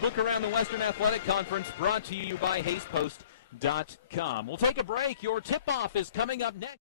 Look around the Western Athletic Conference, brought to you by HaysPost.com. We'll take a break. Your tip-off is coming up next.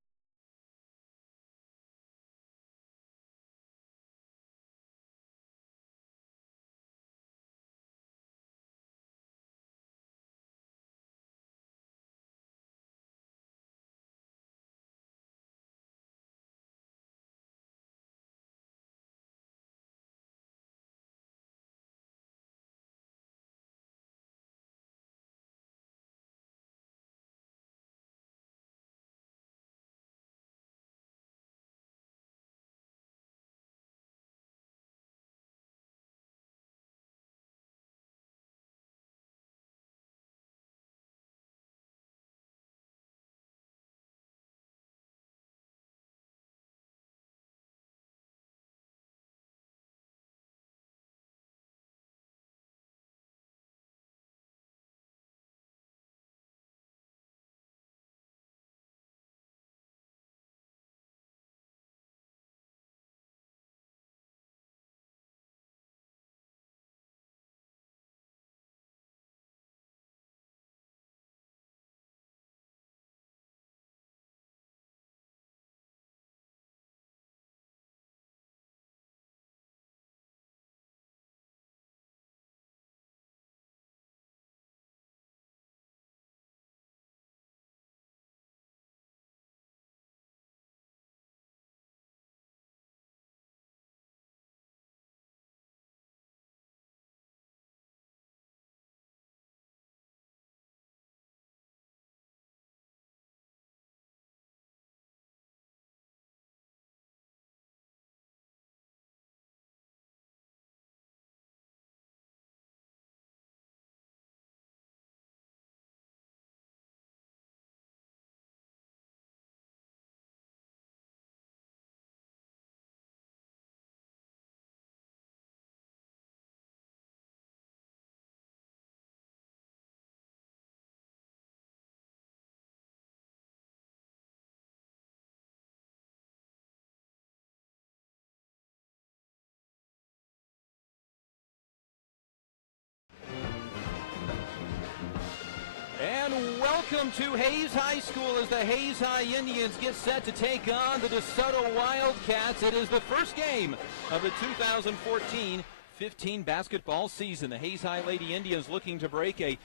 And welcome to Hayes High School as the Hayes High Indians get set to take on the DeSoto Wildcats. It is the first game of the 2014-15 basketball season. The Hayes High Lady Indians looking to break a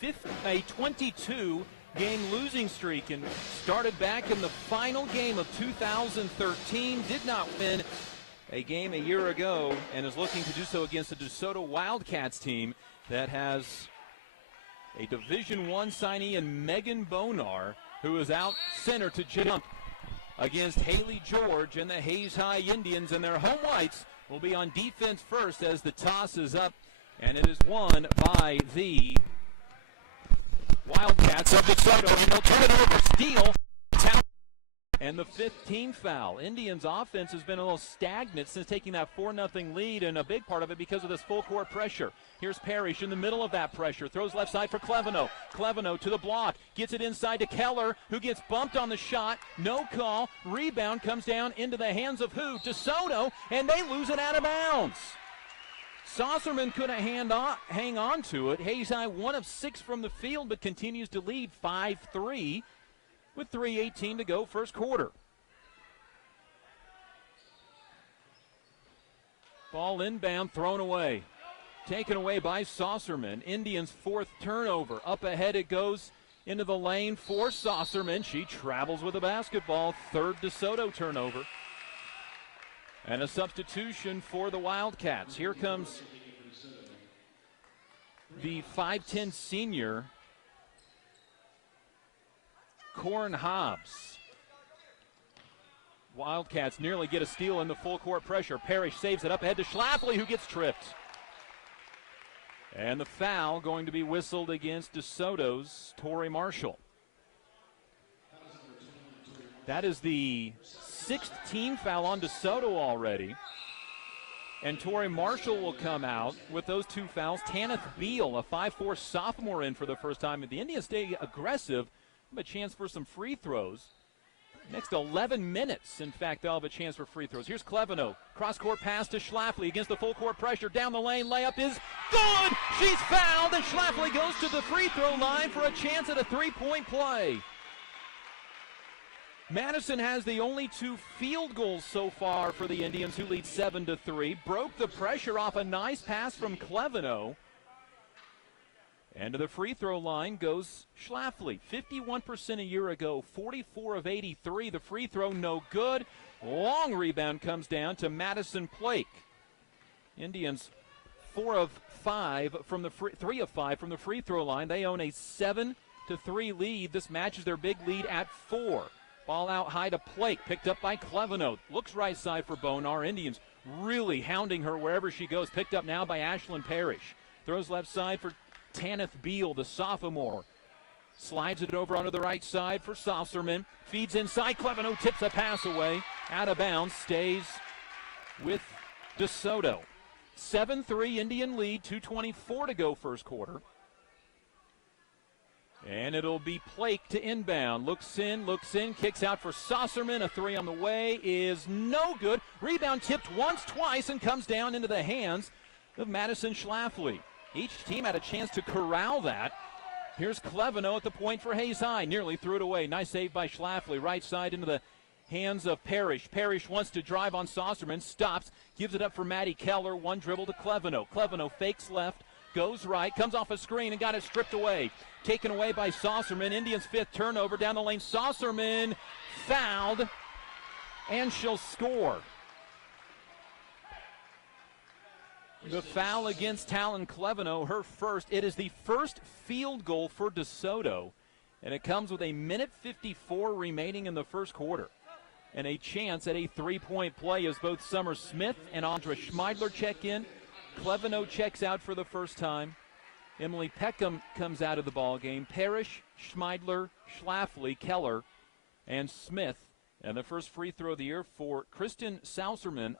22-game losing streak and started back in the final game of 2013. Did not win a game a year ago and is looking to do so against the DeSoto Wildcats team that has a Division I signee in Megan Bonar, who is out center to jump against Haley George and the Hayes High Indians. And their home whites will be on defense first as the toss is up, and it is won by the Wildcats of DeSoto. And they'll turn it over, steal, and the 15th foul. Indians' offense has been a little stagnant since taking that 4-0 lead, and a big part of it because of this full-court pressure. Here's Parrish in the middle of that pressure. Throws left side for Cleveno. Cleveno to the block. Gets it inside to Keller, who gets bumped on the shot. No call. Rebound comes down into the hands of who? DeSoto, and they lose it out of bounds. Saucerman couldn't hang on to it. Hayes High 1 of 6 from the field, but continues to lead 5-3 with 3:18 to go first quarter. Ball inbound, thrown away. Taken away by Saucerman. Indians' 4th turnover. Up ahead it goes into the lane for Saucerman. She travels with the basketball. 3rd DeSoto turnover. And a substitution for the Wildcats. Here comes the 5'10 senior, Corn Hobbs. Wildcats nearly get a steal in the full court pressure. Parrish saves it up ahead to Schlafly, who gets tripped. And the foul going to be whistled against DeSoto's Tori Marshall. That is the 6th team foul on DeSoto already. And Tori Marshall will come out with those 2 fouls. Tanith Beal, a 5'4 sophomore, in for the first time. If the Indians stay aggressive, have a chance for some free throws. Next 11 minutes, in fact, they'll have a chance for free throws. Here's Cleveno. Cross-court pass to Schlafly against the full-court pressure. Down the lane, layup is Good! She's fouled, and Schlafly goes to the free throw line for a chance at a three-point play. Madison has the only 2 field goals so far for the Indians, who lead 7-3. Broke the pressure off a nice pass from Cleveno. And to the free throw line goes Schlafly. 51% a year ago, 44 of 83. The free throw no good. Long rebound comes down to Madison Plake. Indians 3 of 5 from the free throw line. They own a 7-3 lead. This matches their big lead at 4. Ball out high to Plake, picked up by Cleveno. Looks right side for Bonar. Indians really hounding her wherever she goes. Picked up now by Ashlyn Parrish. Throws left side for Tanith Beal, the sophomore. Slides it over onto the right side for Saucerman. Feeds inside. Cleveno tips a pass away. Out of bounds. Stays with DeSoto. 7-3 Indian lead. 2:24 to go first quarter. And it'll be Plake to inbound. Looks in, kicks out for Saucerman. A 3 on the way is no good. Rebound tipped once, twice, and comes down into the hands of Madison Schlafly. Each team had a chance to corral that. Here's Cleveno at the point for Hayes High. Nearly threw it away. Nice save by Schlafly. Right side into the hands of Parrish. Parrish wants to drive on Saucerman. Stops. Gives it up for Maddie Keller. One dribble to Cleveno. Cleveno fakes left. Goes right. Comes off a screen and got it stripped away. Taken away by Saucerman. Indians' 5th turnover down the lane. Saucerman fouled. And she'll score. The foul against Talon Cleveno, her first. It is the first field goal for DeSoto, and it comes with 1:54 remaining in the first quarter. And a chance at a three-point play as both Summer Smith and Andra Schmeidler check in. Cleveno checks out for the first time. Emily Peckham comes out of the ball game. Parrish, Schmeidler, Schlafly, Keller, and Smith. And the first free throw of the year for Kristen Saucerman,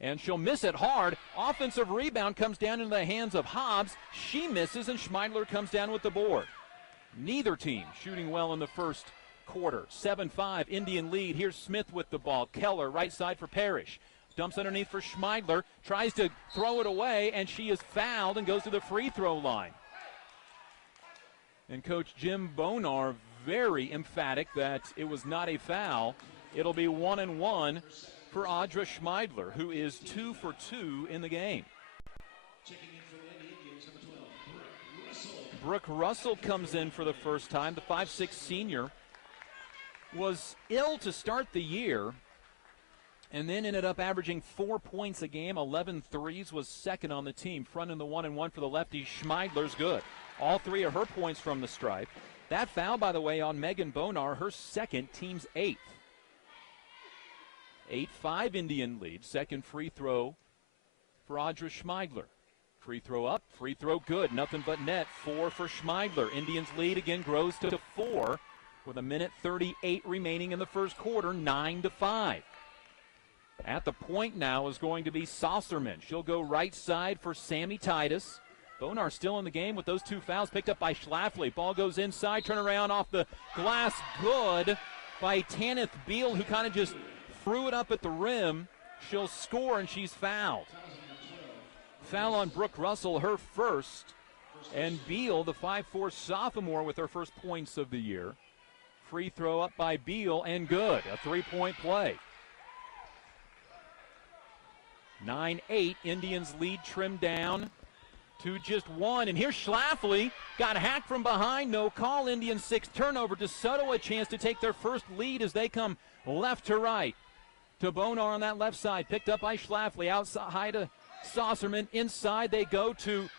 and she'll miss it hard. Offensive rebound comes down into the hands of Hobbs. She misses, and Schmeidler comes down with the board. Neither team shooting well in the first quarter. 7-5, Indian lead. Here's Smith with the ball. Keller, right side for Parrish. Dumps underneath for Schmeidler. Tries to throw it away, and she is fouled and goes to the free throw line. And Coach Jim Bonar very emphatic that it was not a foul. It'll be 1-1 for Audra Schmeidler, who is 2 for 2 in the game. Brooke Russell comes in for the first time. The 5'6" senior was ill to start the year and then ended up averaging 4 points a game, 11 threes, was second on the team. Front in the 1-1 for the lefty. Schmeidler's good. All 3 of her points from the stripe. That foul, by the way, on Megan Bonar, her second, team's 8th. 8-5 Indian lead. Second free throw for Audra Schmeidler. Free throw up, free throw good. Nothing but net. 4 for Schmeidler. Indians lead again grows to 4 with 1:38 remaining in the first quarter, 9-5. At the point now is going to be Saucerman. She'll go right side for Sammy Titus. Bonar still in the game with those 2 fouls picked up by Schlafly. Ball goes inside, turn around off the glass. Good by Tanith Beal, who kind of just threw it up at the rim. She'll score, and she's fouled. Foul on Brooke Russell, her first. And Beal, the 5'4" sophomore, with her first points of the year. Free throw up by Beal, and good. A 3-point play. 9-8, Indians lead trimmed down to just 1. And here's Schlafly. Got hacked from behind. No call. Indians' 6th turnover. DeSoto a chance to take their first lead as they come left to right. To Bonar on that left side. Picked up by Schlafly. Outside high to Saucerman. Inside they go to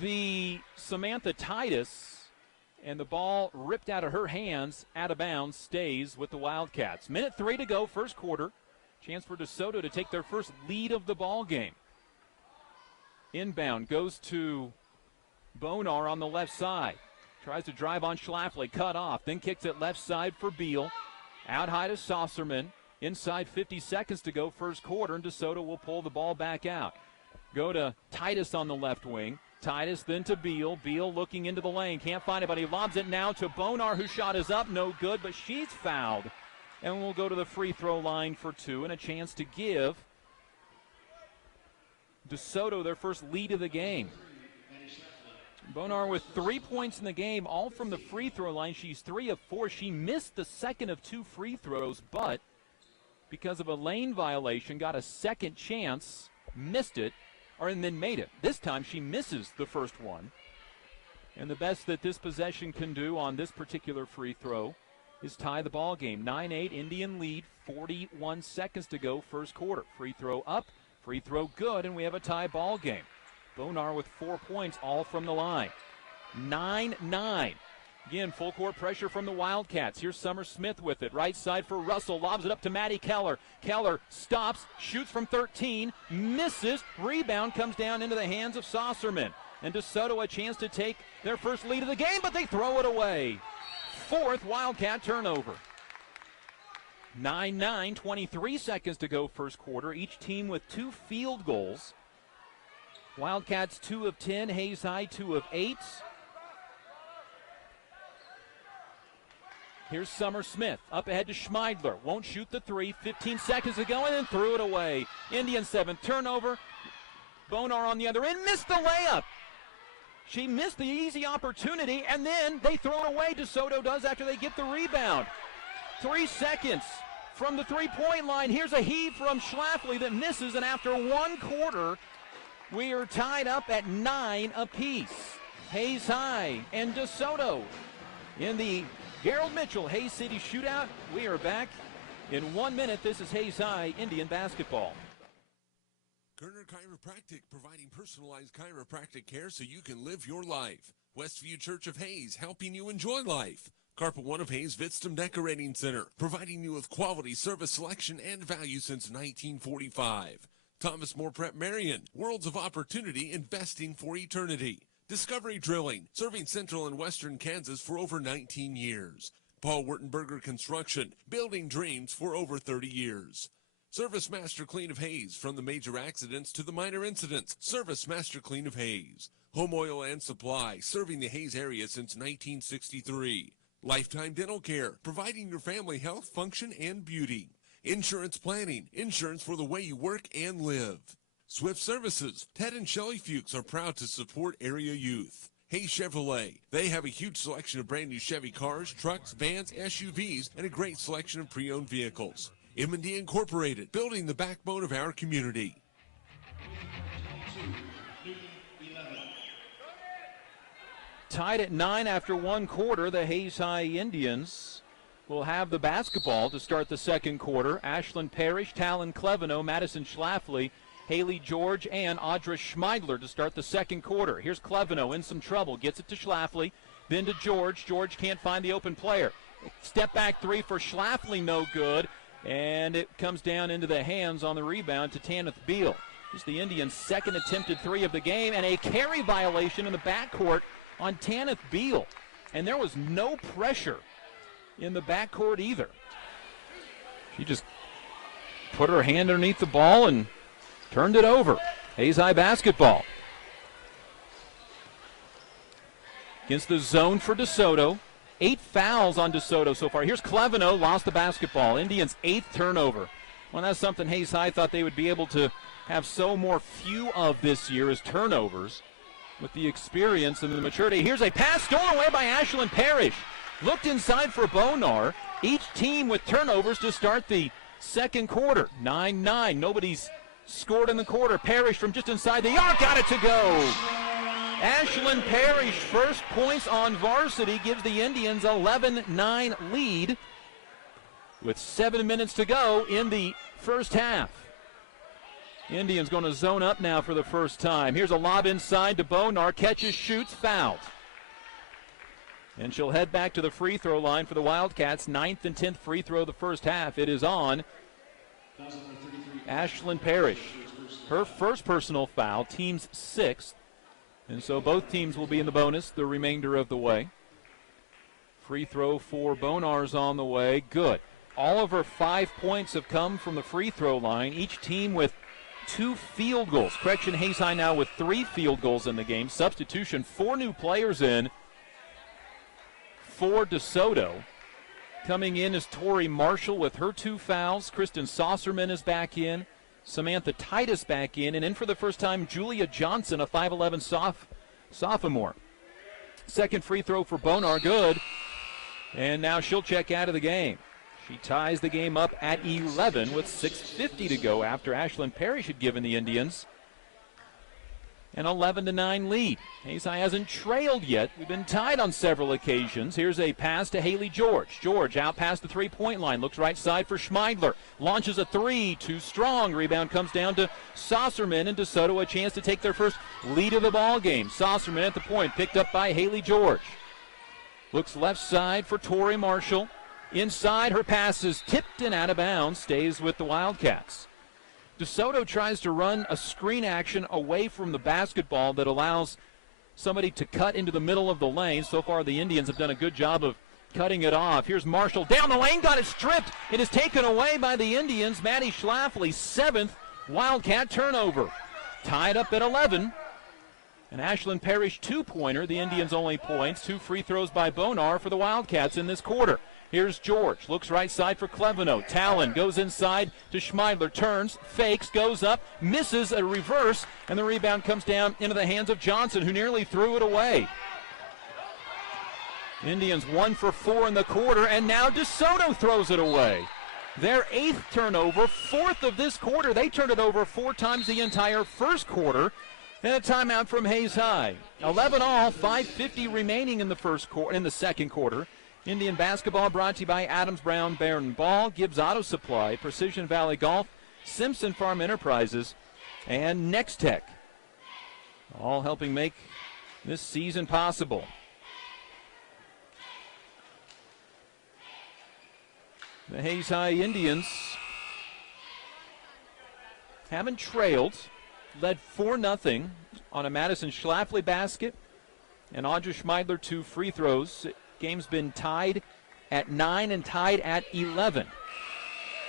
the Samantha Titus. And the ball ripped out of her hands. Out of bounds. Stays with the Wildcats. 1:03 to go. First quarter. Chance for DeSoto to take their first lead of the ball game. Inbound goes to Bonar on the left side. Tries to drive on Schlafly, cut off, then kicks it left side for Beal. Out high to Saucerman. Inside 50 seconds to go first quarter, and DeSoto will pull the ball back out. Go to Titus on the left wing. Titus then to Beal. Beal looking into the lane. Can't find it, but he lobs it now to Bonar, whose shot is up. No good, but she's fouled. And we'll go to the free throw line for 2 and a chance to give DeSoto their first lead of the game. Bonar with 3 points in the game, all from the free throw line. She's 3 of 4. She missed the second of 2 free throws, but because of a lane violation, got a second chance, missed it, and then made it. This time she misses the first one. And the best that this possession can do on this particular free throw is tie the ball game. 9-8, Indian lead, 41 seconds to go, first quarter. Free throw up, free throw good, and we have a tie ball game. Bonar with 4 points, all from the line. 9-9. Again, full court pressure from the Wildcats. Here's Summer Smith with it. Right side for Russell. Lobs it up to Maddie Keller. Keller stops, shoots from 13, misses. Rebound comes down into the hands of Saucerman. And DeSoto a chance to take their first lead of the game, but they throw it away. Fourth Wildcat turnover. 9-9, 23 seconds to go first quarter. Each team with 2 field goals. Wildcats 2 of 10, Hayes High 2 of 8. Here's Summer Smith, up ahead to Schmeidler. Won't shoot the 3, 15 seconds to go, and then threw it away. Indian 7th turnover. Bonar on the other end, missed the layup. She missed the easy opportunity, and then they throw it away. DeSoto does after they get the rebound. 3 seconds from the three-point line. Here's a heave from Schlafly that misses, and after 1 quarter, we are tied up at 9 apiece. Hayes High and DeSoto in the Gerald Mitchell Hayes City Shootout. We are back in 1 minute. This is Hayes High Indian basketball. Kerner Chiropractic, providing personalized chiropractic care so you can live your life. Westview Church of Hayes, helping you enjoy life. Carpet One of Hayes Vitstum Decorating Center, providing you with quality service selection and value since 1945. Thomas More Prep Marion, worlds of opportunity, investing for eternity. Discovery Drilling, serving central and western Kansas for over 19 years. Paul Wurtenberger Construction, building dreams for over 30 years. Service Master Clean of Hayes, from the major accidents to the minor incidents. Service Master Clean of Hayes. Home Oil and Supply, serving the Hayes area since 1963. Lifetime Dental Care, providing your family health, function, and beauty. Insurance Planning, insurance for the way you work and live. Swift Services, Ted and Shelley Fuchs are proud to support area youth. Hayes Chevrolet, they have a huge selection of brand new Chevy cars, trucks, vans, SUVs, and a great selection of pre-owned vehicles. M&D Incorporated, building the backbone of our community. Tied at 9 after 1 quarter, the Hayes High Indians will have the basketball to start the second quarter. Ashlyn Parrish, Talon Cleveno, Madison Schlafly, Haley George, and Audra Schmeidler to start the second quarter. Here's Cleveno in some trouble. Gets it to Schlafly, then to George. George can't find the open player. Step back 3 for Schlafly, no good. And it comes down into the hands on the rebound to Tanith Beal. It's the Indians' second attempted 3 of the game, and a carry violation in the backcourt on Tanith Beal. And there was no pressure in the backcourt either. She just put her hand underneath the ball and turned it over. Hayes High basketball. Against the zone for DeSoto. 8 fouls on DeSoto so far. Here's Cleveno, lost the basketball. Indians' 8th turnover. Well, that's something Hayes High thought they would be able to have so few of this year as turnovers with the experience and the maturity. Here's a pass stolen away by Ashlyn Parrish. Looked inside for Bonar. Each team with turnovers to start the second quarter. 9-9. Nobody's scored in the quarter. Parrish from just inside the arc, got it to go. Ashlyn Parrish, first points on varsity, gives the Indians 11-9 lead with 7 minutes to go in the first half. Indians going to zone up now for the first time. Here's a lob inside to Bonar, catches, shoots, fouled. And she'll head back to the free throw line for the Wildcats. 9th and 10th free throw of the first half. It is on Ashlyn Parrish. Her first personal foul, team's 6th. And so both teams will be in the bonus the remainder of the way. Free throw for Bonar's on the way. Good. All of her 5 points have come from the free throw line. Each team with 2 field goals. Correction, Hayes High now with 3 field goals in the game. Substitution, 4 new players in for DeSoto. Coming in is Tori Marshall with her 2 fouls. Kristen Saucerman is back in. Samantha Titus back in, and in for the first time, Julia Johnson, a 5'11 sophomore. Second free throw for Bonar, good. And now she'll check out of the game. She ties the game up at 11 with 6:50 to go after Ashlyn Parrish had given the Indians an 11-9 lead. Hayes High hasn't trailed yet. We've been tied on several occasions. Here's a pass to Haley George. George out past the three-point line. Looks right side for Schmeidler. Launches a three. Too strong. Rebound comes down to Saucerman, and DeSoto a chance to take their first lead of the ball game. Saucerman at the point. Picked up by Haley George. Looks left side for Tori Marshall. Inside, her pass is tipped and out of bounds. Stays with the Wildcats. DeSoto tries to run a screen action away from the basketball that allows somebody to cut into the middle of the lane. So far, the Indians have done a good job of cutting it off. Here's Marshall down the lane, got it stripped. It is taken away by the Indians. Maddie Schlafly, 7th Wildcat turnover. Tied up at 11. And Ashlyn Parrish, 2-pointer. The Indians' only points. 2 free throws by Bonar for the Wildcats in this quarter. Here's George, looks right side for Cleveno. Talon goes inside to Schmeidler, turns, fakes, goes up, misses a reverse, and the rebound comes down into the hands of Johnson, who nearly threw it away. Indians 1 for 4 in the quarter, and now DeSoto throws it away. Their 8th turnover, 4th of this quarter. They turned it over 4 times the entire first quarter. And a timeout from Hayes High. 11 all, 5:50 remaining in the second quarter. Indian basketball brought to you by Adams Brown Barron Ball, Gibbs Auto Supply, Precision Valley Golf, Simpson Farm Enterprises, and Next Tech. All helping make this season possible. The Hayes High Indians haven't trailed, led 4-0 on a Madison Schlafly basket, and Audra Schmeidler 2 free throws. Game's been tied at 9 and tied at 11.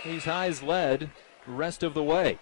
Hayes High's led the rest of the way.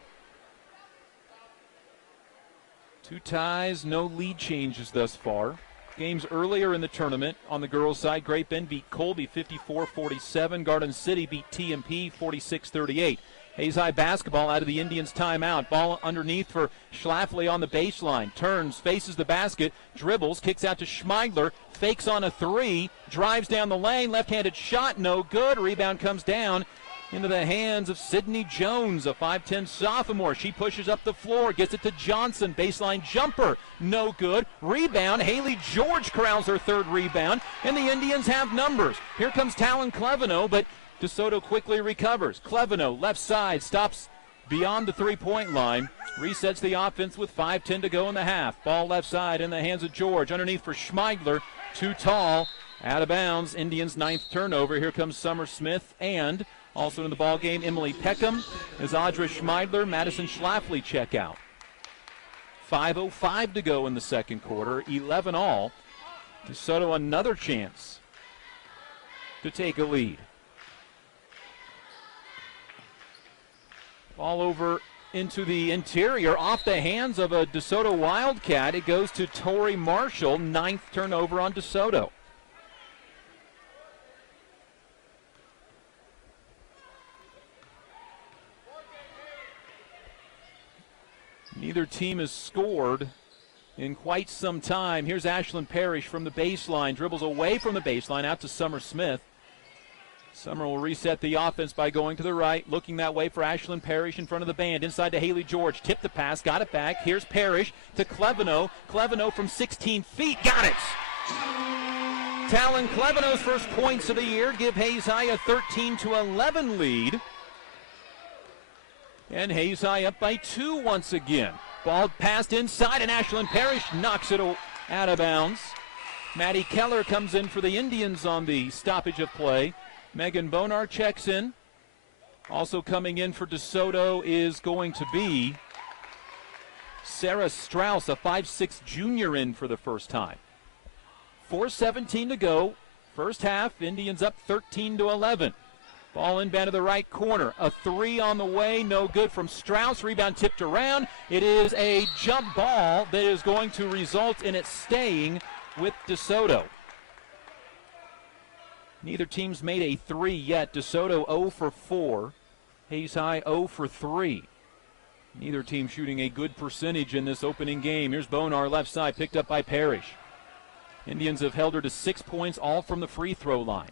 2 ties, no lead changes thus far. Games earlier in the tournament on the girls' side, Great Bend beat Colby 54-47. Garden City beat TMP 46-38. Hayes High basketball out of the Indians' timeout. Ball underneath for Schlafly on the baseline. Turns, faces the basket, dribbles, kicks out to Schmeidler, fakes on a 3, drives down the lane, left-handed shot, no good. Rebound comes down into the hands of Sydney Jones, a 5'10 sophomore. She pushes up the floor, gets it to Johnson. Baseline jumper, no good. Rebound, Haley George corrals her 3rd rebound, and the Indians have numbers. Here comes Talon Cleveno, but DeSoto quickly recovers. Cleveno, left side, stops beyond the 3-point line. Resets the offense with 5:10 to go in the half. Ball left side in the hands of George. Underneath for Schmeidler. Too tall. Out of bounds. Indians' 9th turnover. Here comes Summer Smith, and also in the ball game, Emily Peckham as Audra Schmeidler, Madison Schlafly check out. 5:05 to go in the second quarter. 11 all. DeSoto another chance to take a lead. Ball over into the interior, off the hands of a DeSoto Wildcat. It goes to Tori Marshall, 9th turnover on DeSoto. Neither team has scored in quite some time. Here's Ashlyn Parrish from the baseline, dribbles away from the baseline out to Summer Smith. Summer will reset the offense by going to the right, looking that way for Ashlyn Parrish in front of the band. Inside to Haley George, tipped the pass, got it back. Here's Parrish to Cleveno. Cleveno from 16 feet, got it! Talon Cleveno's first points of the year give Hayes High a 13-11 lead. And Hayes High up by 2 once again. Ball passed inside, and Ashlyn Parrish knocks it out of bounds. Maddie Keller comes in for the Indians on the stoppage of play. Megan Bonar checks in. Also coming in for DeSoto is going to be Sarah Strauss, a 5'6 junior, in for the first time. 4:17 to go. First half, Indians up 13-11. Ball inbound to the right corner. A 3 on the way, no good from Strauss. Rebound tipped around. It is a jump ball that is going to result in it staying with DeSoto. Neither team's made a 3 yet. DeSoto 0 for 4. Hayes High 0 for 3. Neither team shooting a good percentage in this opening game. Here's Bonar left side, picked up by Parrish. Indians have held her to 6 points, all from the free throw line.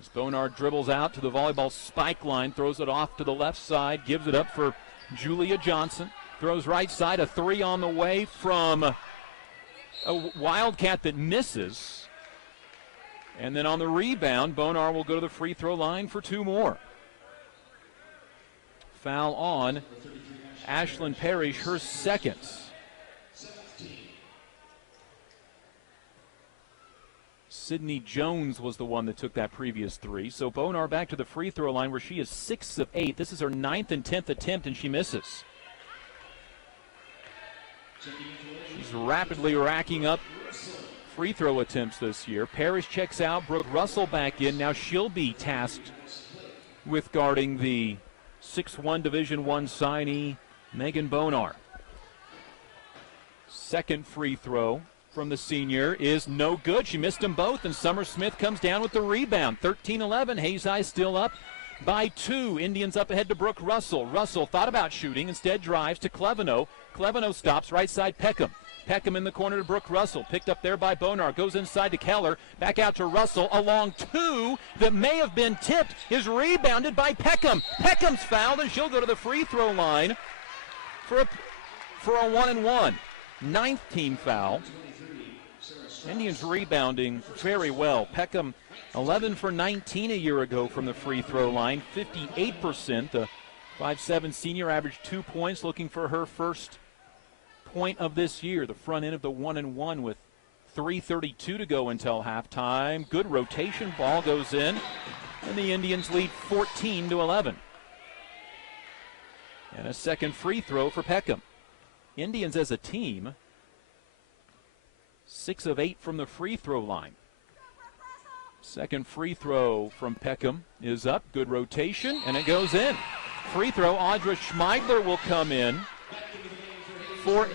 As Bonar dribbles out to the volleyball spike line, throws it off to the left side, gives it up for Julia Johnson. Throws right side, a three on the way from a Wildcat that misses. And then on the rebound, Bonar will go to the free throw line for two more. Foul on Ashlyn Parrish, her second. Sydney Jones was the one that took that previous three. So Bonar back to the free throw line where she is 6 of 8. This is her 9th and 10th attempt, and she misses. She's rapidly racking up free throw attempts this year. Parrish checks out, Brooke Russell back in. Now she'll be tasked with guarding the 6'1" Division I signee, Megan Bonar. Second free throw from the senior is no good. She missed them both, and Summer Smith comes down with the rebound. 13-11, Hayes High still up by 2. Indians up ahead to Brooke Russell. Russell thought about shooting, instead drives to Cleveno. Cleveno stops, right side Peckham. Peckham in the corner to Brooke Russell. Picked up there by Bonar. Goes inside to Keller. Back out to Russell. A long two that may have been tipped is rebounded by Peckham. Peckham's fouled, and she'll go to the free throw line for a 1-and-1. 9th team foul. Indians rebounding very well. Peckham 11 for 19 a year ago from the free throw line. 58%. The 5'7" senior averaged 2 points, looking for her first point of this year. The front end of the 1-and-1 with 3:32 to go until halftime. Good rotation, ball goes in, and the Indians lead 14-11. And a second free throw for Peckham. Indians as a team 6 of 8 from the free throw line. Second free throw from Peckham is up. Good rotation, and it goes in. Free throw, Audra Schmeidler will come in for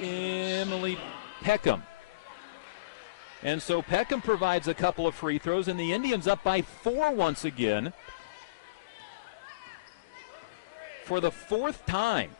Emily Peckham. And so Peckham provides a couple of free throws, and the Indians up by 4 once again for the 4th time.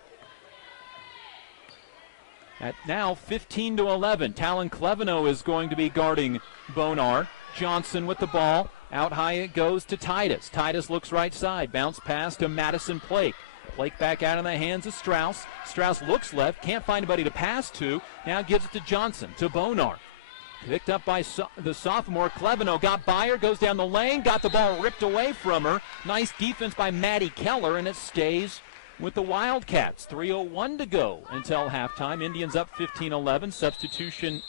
At now 15-11. Talon Cleveno is going to be guarding Bonar. Johnson with the ball. Out high it goes to Titus. Titus looks right side. Bounce pass to Madison Blake. Blake back out in the hands of Strauss. Strauss looks left. Can't find anybody to pass to. Now gives it to Johnson. To Bonar. Picked up by the sophomore. Cleveno got by her. Goes down the lane. Got the ball ripped away from her. Nice defense by Maddie Keller, and it stays with the Wildcats. 3:01 to go until halftime. Indians up 15-11. Substitution,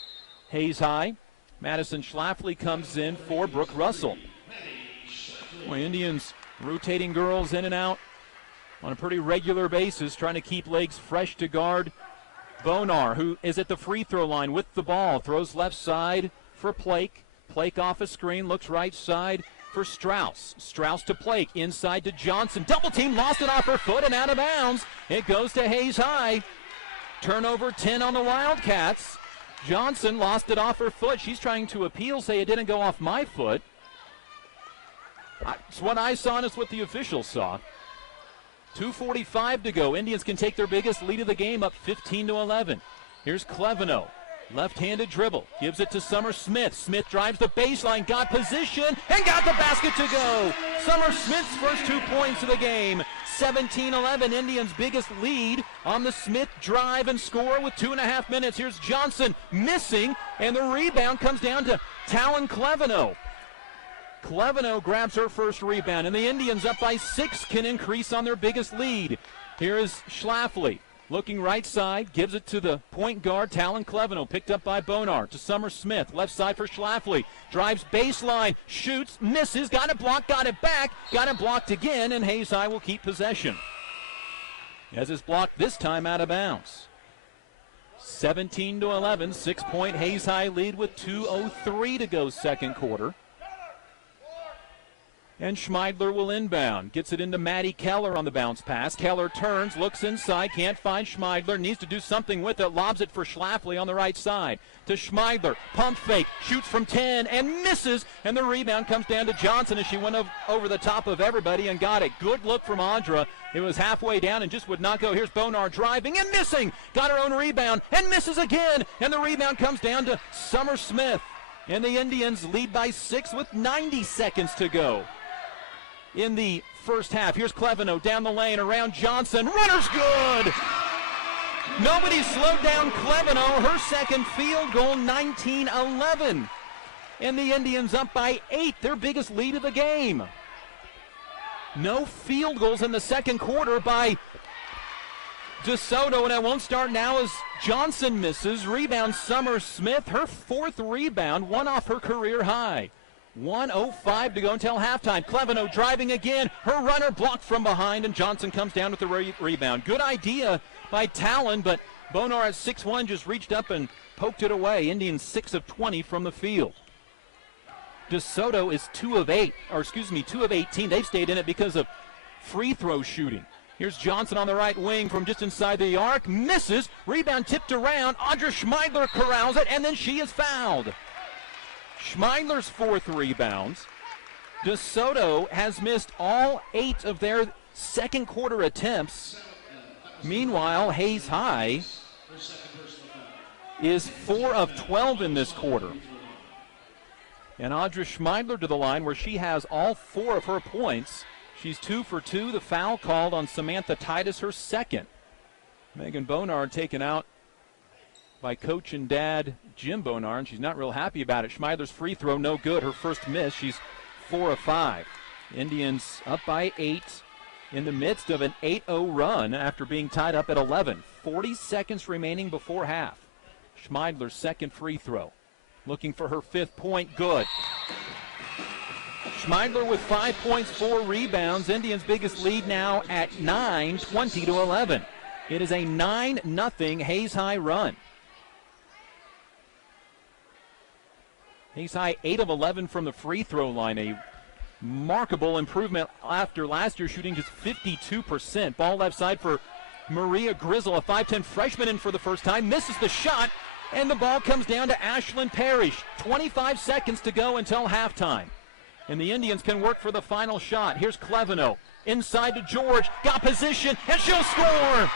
Hayes High. Madison Schlafly comes in for Brooke Russell. Well, Indians rotating girls in and out on a pretty regular basis, trying to keep legs fresh to guard Bonar, who is at the free throw line with the ball. Throws left side for Blake. Blake off a screen, looks right side for Strauss. Strauss to Blake, inside to Johnson. Double team, lost it off her foot and out of bounds. It goes to Hayes High. Turnover 10 on the Wildcats. Johnson lost it off her foot. She's trying to appeal, say it didn't go off my foot. It's what I saw, and it's what the officials saw. 2:45 to go. Indians can take their biggest lead of the game, up 15-11. Here's Cleveno. Left-handed dribble. Gives it to Summer Smith. Smith drives the baseline, got position, and got the basket to go. Summer Smith's first 2 points of the game. 17-11, Indians' biggest lead on the Smith drive and score with 2.5 minutes. Here's Johnson missing, and the rebound comes down to Talon Cleveno. Cleveno grabs her first rebound, and the Indians up by 6 can increase on their biggest lead. Here is Schlafly. Looking right side, gives it to the point guard, Talon Cleveno, picked up by Bonar. To Summer Smith, left side for Schlafly. Drives baseline, shoots, misses, got it blocked, got it back, got it blocked again, and Hayes High will keep possession. As it's blocked this time out of bounds. 17-11, 6-point Hayes High lead with 2:03 to go second quarter. And Schmeidler will inbound. Gets it into Maddie Keller on the bounce pass. Keller turns, looks inside, can't find Schmeidler. Needs to do something with it. Lobs it for Schlafly on the right side. To Schmeidler. Pump fake. Shoots from 10 and misses. And the rebound comes down to Johnson as she went over the top of everybody and got it. Good look from Audra. It was halfway down and just would not go. Here's Bonar driving and missing. Got her own rebound and misses again. And the rebound comes down to Summer Smith. And the Indians lead by 6 with 90 seconds to go in the first half. Here's Cleveno down the lane around Johnson. Runner's good! Nobody slowed down Cleveno. Her second field goal, 19-11. And the Indians up by 8, their biggest lead of the game. No field goals in the second quarter by DeSoto, and it won't start now as Johnson misses. Rebound Summer Smith, her 4th rebound, one off her career high. 1:05 to go until halftime. Cleveno driving again. Her runner blocked from behind, and Johnson comes down with the rebound. Good idea by Talon, but Bonar at 6'1" just reached up and poked it away. Indians 6 of 20 from the field. DeSoto is 2 of 18. They've stayed in it because of free throw shooting. Here's Johnson on the right wing from just inside the arc. Misses. Rebound tipped around. Audra Schmeidler corrals it, and then she is fouled. Schmeidler's 4th rebounds. DeSoto has missed all 8 of their second quarter attempts. Meanwhile, Hayes High is 4 of 12 in this quarter. And Audra Schmeidler to the line where she has all 4 of her points. She's 2 for 2. The foul called on Samantha Titus, her second. Megan Bonar taken out by coach and dad Jim Bonar, and she's not real happy about it. Schmeidler's free throw, no good. Her first miss. She's 4 of 5. Indians up by 8 in the midst of an 8-0 run after being tied up at 11. 40 seconds remaining before half. Schmeidler's second free throw. Looking for her 5th point. Good. Schmeidler with 5 points, 4 rebounds. Indians' biggest lead now at 9, 20-11. It is a 9-0 Hayes High run. Hayes High 8 of 11 from the free throw line. A remarkable improvement after last year shooting just 52%. Ball left side for Maria Grizzle, a 5'10 freshman in for the first time. Misses the shot, and the ball comes down to Ashlyn Parrish. 25 seconds to go until halftime. And the Indians can work for the final shot. Here's Cleveno. Inside to George. Got position, and she'll score!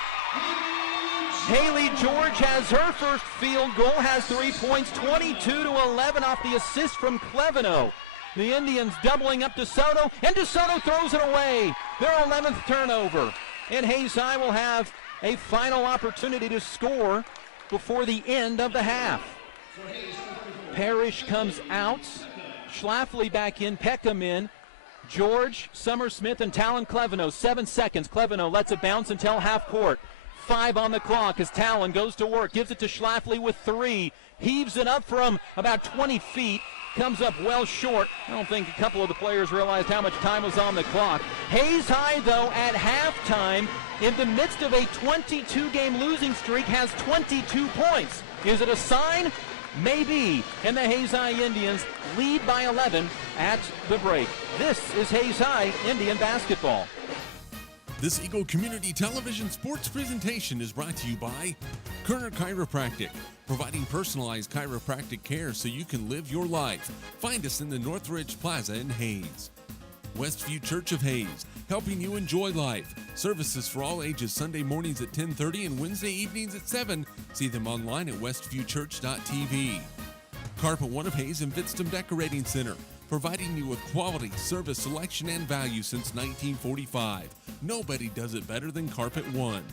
Haley George has her first field goal, has 3 points, 22-11 off the assist from Cleveno. The Indians doubling up DeSoto, and DeSoto throws it away. Their 11th turnover. And Hayes High will have a final opportunity to score before the end of the half. Parrish comes out. Schlafly back in, Peckham in. George, Summer Smith, and Talon Cleveno. 7 seconds. Cleveno lets it bounce until half court. 5 on the clock as Talon goes to work. Gives it to Schlafly with 3. Heaves it up from about 20 feet. Comes up well short. I don't think a couple of the players realized how much time was on the clock. Hayes High, though, at halftime, in the midst of a 22-game losing streak, has 22 points. Is it a sign? Maybe. And the Hayes High Indians lead by 11 at the break. This is Hayes High Indian basketball. This Eagle Community Television sports presentation is brought to you by Kerner Chiropractic, providing personalized chiropractic care so you can live your life. Find us in the Northridge Plaza in Hayes. Westview Church of Hayes, helping you enjoy life. Services for all ages Sunday mornings at 10:30 and Wednesday evenings at 7. See them online at westviewchurch.tv. Carpet One of Hayes and Vidstem Decorating Center, providing you with quality, service, selection, and value since 1945. Nobody does it better than Carpet One.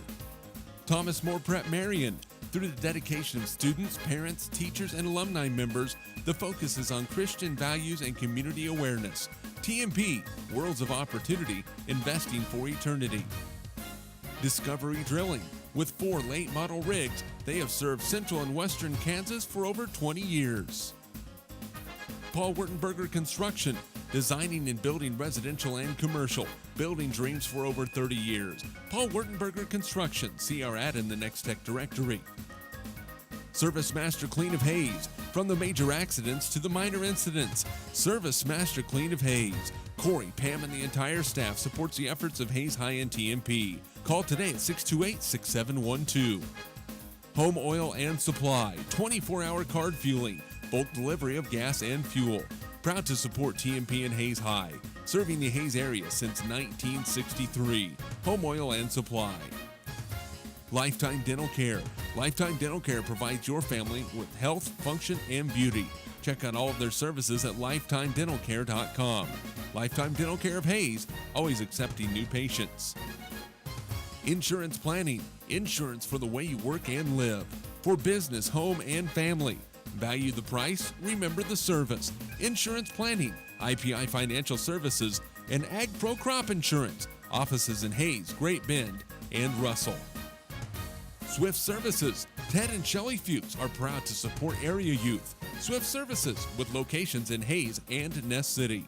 Thomas More Prep Marion. Through the dedication of students, parents, teachers, and alumni members, the focus is on Christian values and community awareness. TMP, Worlds of Opportunity, investing for eternity. Discovery Drilling. With 4 late model rigs, they have served central and western Kansas for over 20 years. Paul Wurtenberger Construction, designing and building residential and commercial, building dreams for over 30 years. Paul Wurtenberger Construction, see our ad in the Next Tech directory. Service Master Clean of Hayes. From the major accidents to the minor incidents, Service Master Clean of Hayes. Corey, Pam, and the entire staff supports the efforts of Hayes High and TMP. Call today at 628-6712. Home Oil and Supply, 24-hour card fueling, bulk delivery of gas and fuel. Proud to support TMP and Hayes High, serving the Hayes area since 1963. Home Oil and Supply. Lifetime Dental Care. Lifetime Dental Care provides your family with health, function, and beauty. Check out all of their services at lifetimedentalcare.com. Lifetime Dental Care of Hayes, always accepting new patients. Insurance Planning. Insurance for the way you work and live. For business, home, and family. Value the price, remember the service. Insurance Planning, IPI Financial Services, and Ag Pro Crop Insurance. Offices in Hayes, Great Bend, and Russell. Swift Services. Ted and Shelley Fuchs are proud to support area youth. Swift Services, with locations in Hayes and Ness City.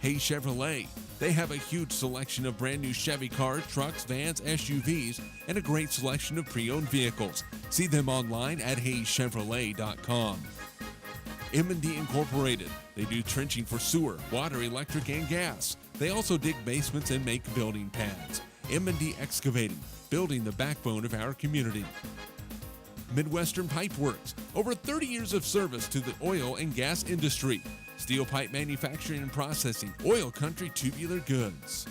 Hayes Chevrolet. They have a huge selection of brand new Chevy cars, trucks, vans, SUVs, and a great selection of pre-owned vehicles. See them online at hayeschevrolet.com. M&D Incorporated. They do trenching for sewer, water, electric, and gas. They also dig basements and make building pads. M&D Excavating, building the backbone of our community. Midwestern Pipe Works, over 30 years of service to the oil and gas industry. Steel pipe manufacturing and processing, oil country tubular goods.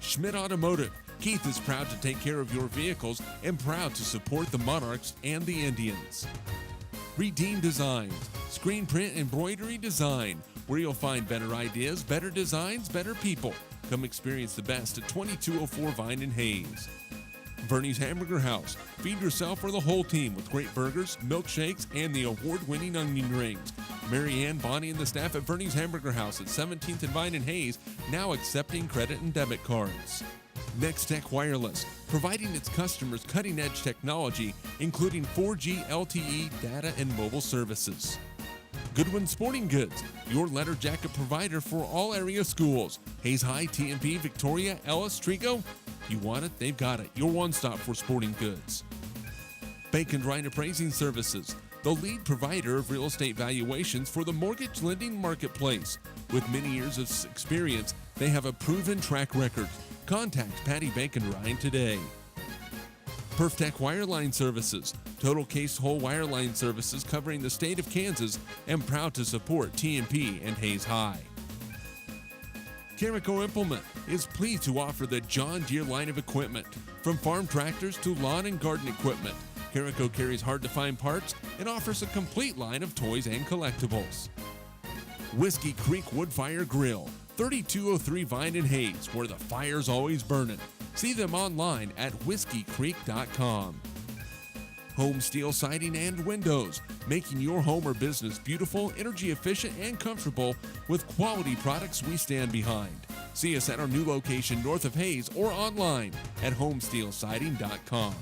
Schmidt Automotive. Keith is proud to take care of your vehicles and proud to support the Monarchs and the Indians. Redeem Designs, screen print embroidery design, where you'll find better ideas, better designs, better people. Come experience the best at 2204 Vine and Hayes. Bernie's Hamburger House. Feed yourself or the whole team with great burgers, milkshakes, and the award-winning onion rings. Mary Ann, Bonnie, and the staff at Bernie's Hamburger House at 17th and Vine and Hayes, now accepting credit and debit cards. Next Tech Wireless, providing its customers cutting-edge technology, including 4G LTE data and mobile services. Goodwin Sporting Goods, your letter jacket provider for all area schools. Hayes High, TMP, Victoria, Ellis, Trigo. You want it, they've got it. Your one-stop for sporting goods. Bacon Ryan Appraising Services, the lead provider of real estate valuations for the mortgage lending marketplace. With many years of experience, they have a proven track record. Contact Patty Bacon Ryan today. PerfTech Wireline Services, total case whole wireline services covering the state of Kansas, and proud to support TMP and Hayes High. Carico Implement is pleased to offer the John Deere line of equipment. From farm tractors to lawn and garden equipment, Carico carries hard-to-find parts and offers a complete line of toys and collectibles. Whiskey Creek Woodfire Grill, 3203 Vine and Hayes, where the fire's always burning. See them online at whiskeycreek.com. Home Steel Siding and Windows, making your home or business beautiful, energy efficient, and comfortable with quality products we stand behind. See us at our new location north of Hayes or online at homesteelsiding.com.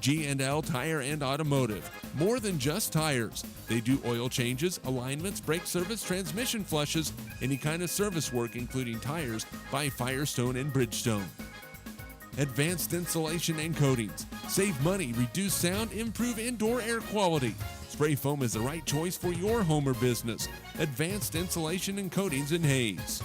G&L Tire and Automotive, more than just tires. They do oil changes, alignments, brake service, transmission flushes, any kind of service work including tires by Firestone and Bridgestone. Advanced Insulation and Coatings. Save money, reduce sound, improve indoor air quality. Spray foam is the right choice for your home or business. Advanced Insulation and Coatings in Hayes.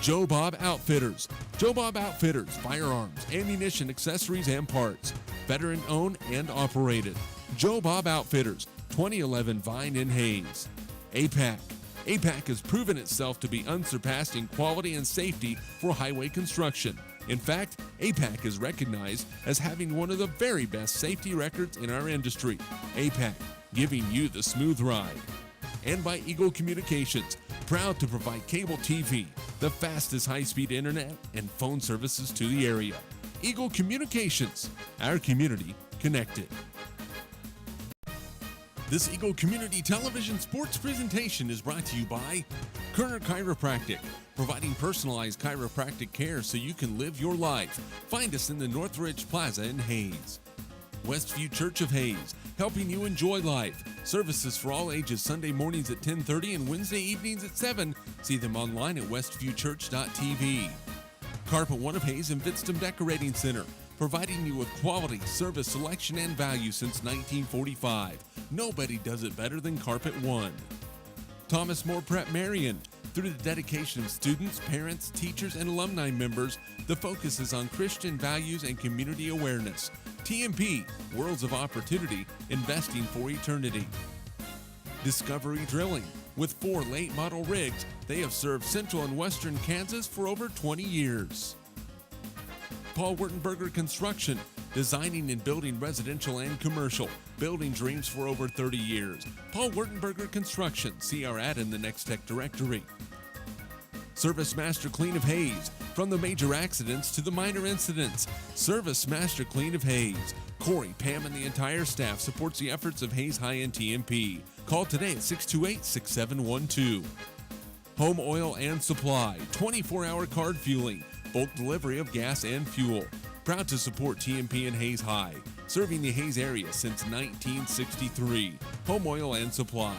Joe Bob Outfitters. Joe Bob Outfitters, firearms, ammunition, accessories, and parts. Veteran owned and operated. Joe Bob Outfitters, 2011 Vine in Hayes. APAC. APAC has proven itself to be unsurpassed in quality and safety for highway construction. In fact, APAC is recognized as having one of the very best safety records in our industry. APAC, giving you the smooth ride. And by Eagle Communications, proud to provide cable TV, the fastest high-speed internet, and phone services to the area. Eagle Communications, our community connected. This Eagle Community Television sports presentation is brought to you by Kerner Chiropractic, providing personalized chiropractic care so you can live your life. Find us in the Northridge Plaza in Hayes. Westview Church of Hayes, helping you enjoy life. Services for all ages, Sunday mornings at 10:30 and Wednesday evenings at 7. See them online at westviewchurch.tv. Carpet One of Hayes and Vidstem Decorating Center, providing you with quality, service, selection, and value since 1945. Nobody does it better than Carpet One. Thomas More Prep Marion. Through the dedication of students, parents, teachers, and alumni members, the focus is on Christian values and community awareness. TMP, Worlds of Opportunity, investing for eternity. Discovery Drilling. With 4 late model rigs, they have served central and western Kansas for over 20 years. Paul Wurtenberger Construction. Designing and building residential and commercial. Building dreams for over 30 years. Paul Wurtenberger Construction. See our ad in the Next Tech directory. Service Master Clean of Hayes. From the major accidents to the minor incidents. Service Master Clean of Hayes. Corey, Pam, and the entire staff supports the efforts of Hayes High and TMP. Call today at 628-6712. Home Oil and Supply. 24-hour card fueling. Bulk delivery of gas and fuel. Proud to support TMP and Hayes High. Serving the Hayes area since 1963. Home Oil and Supply.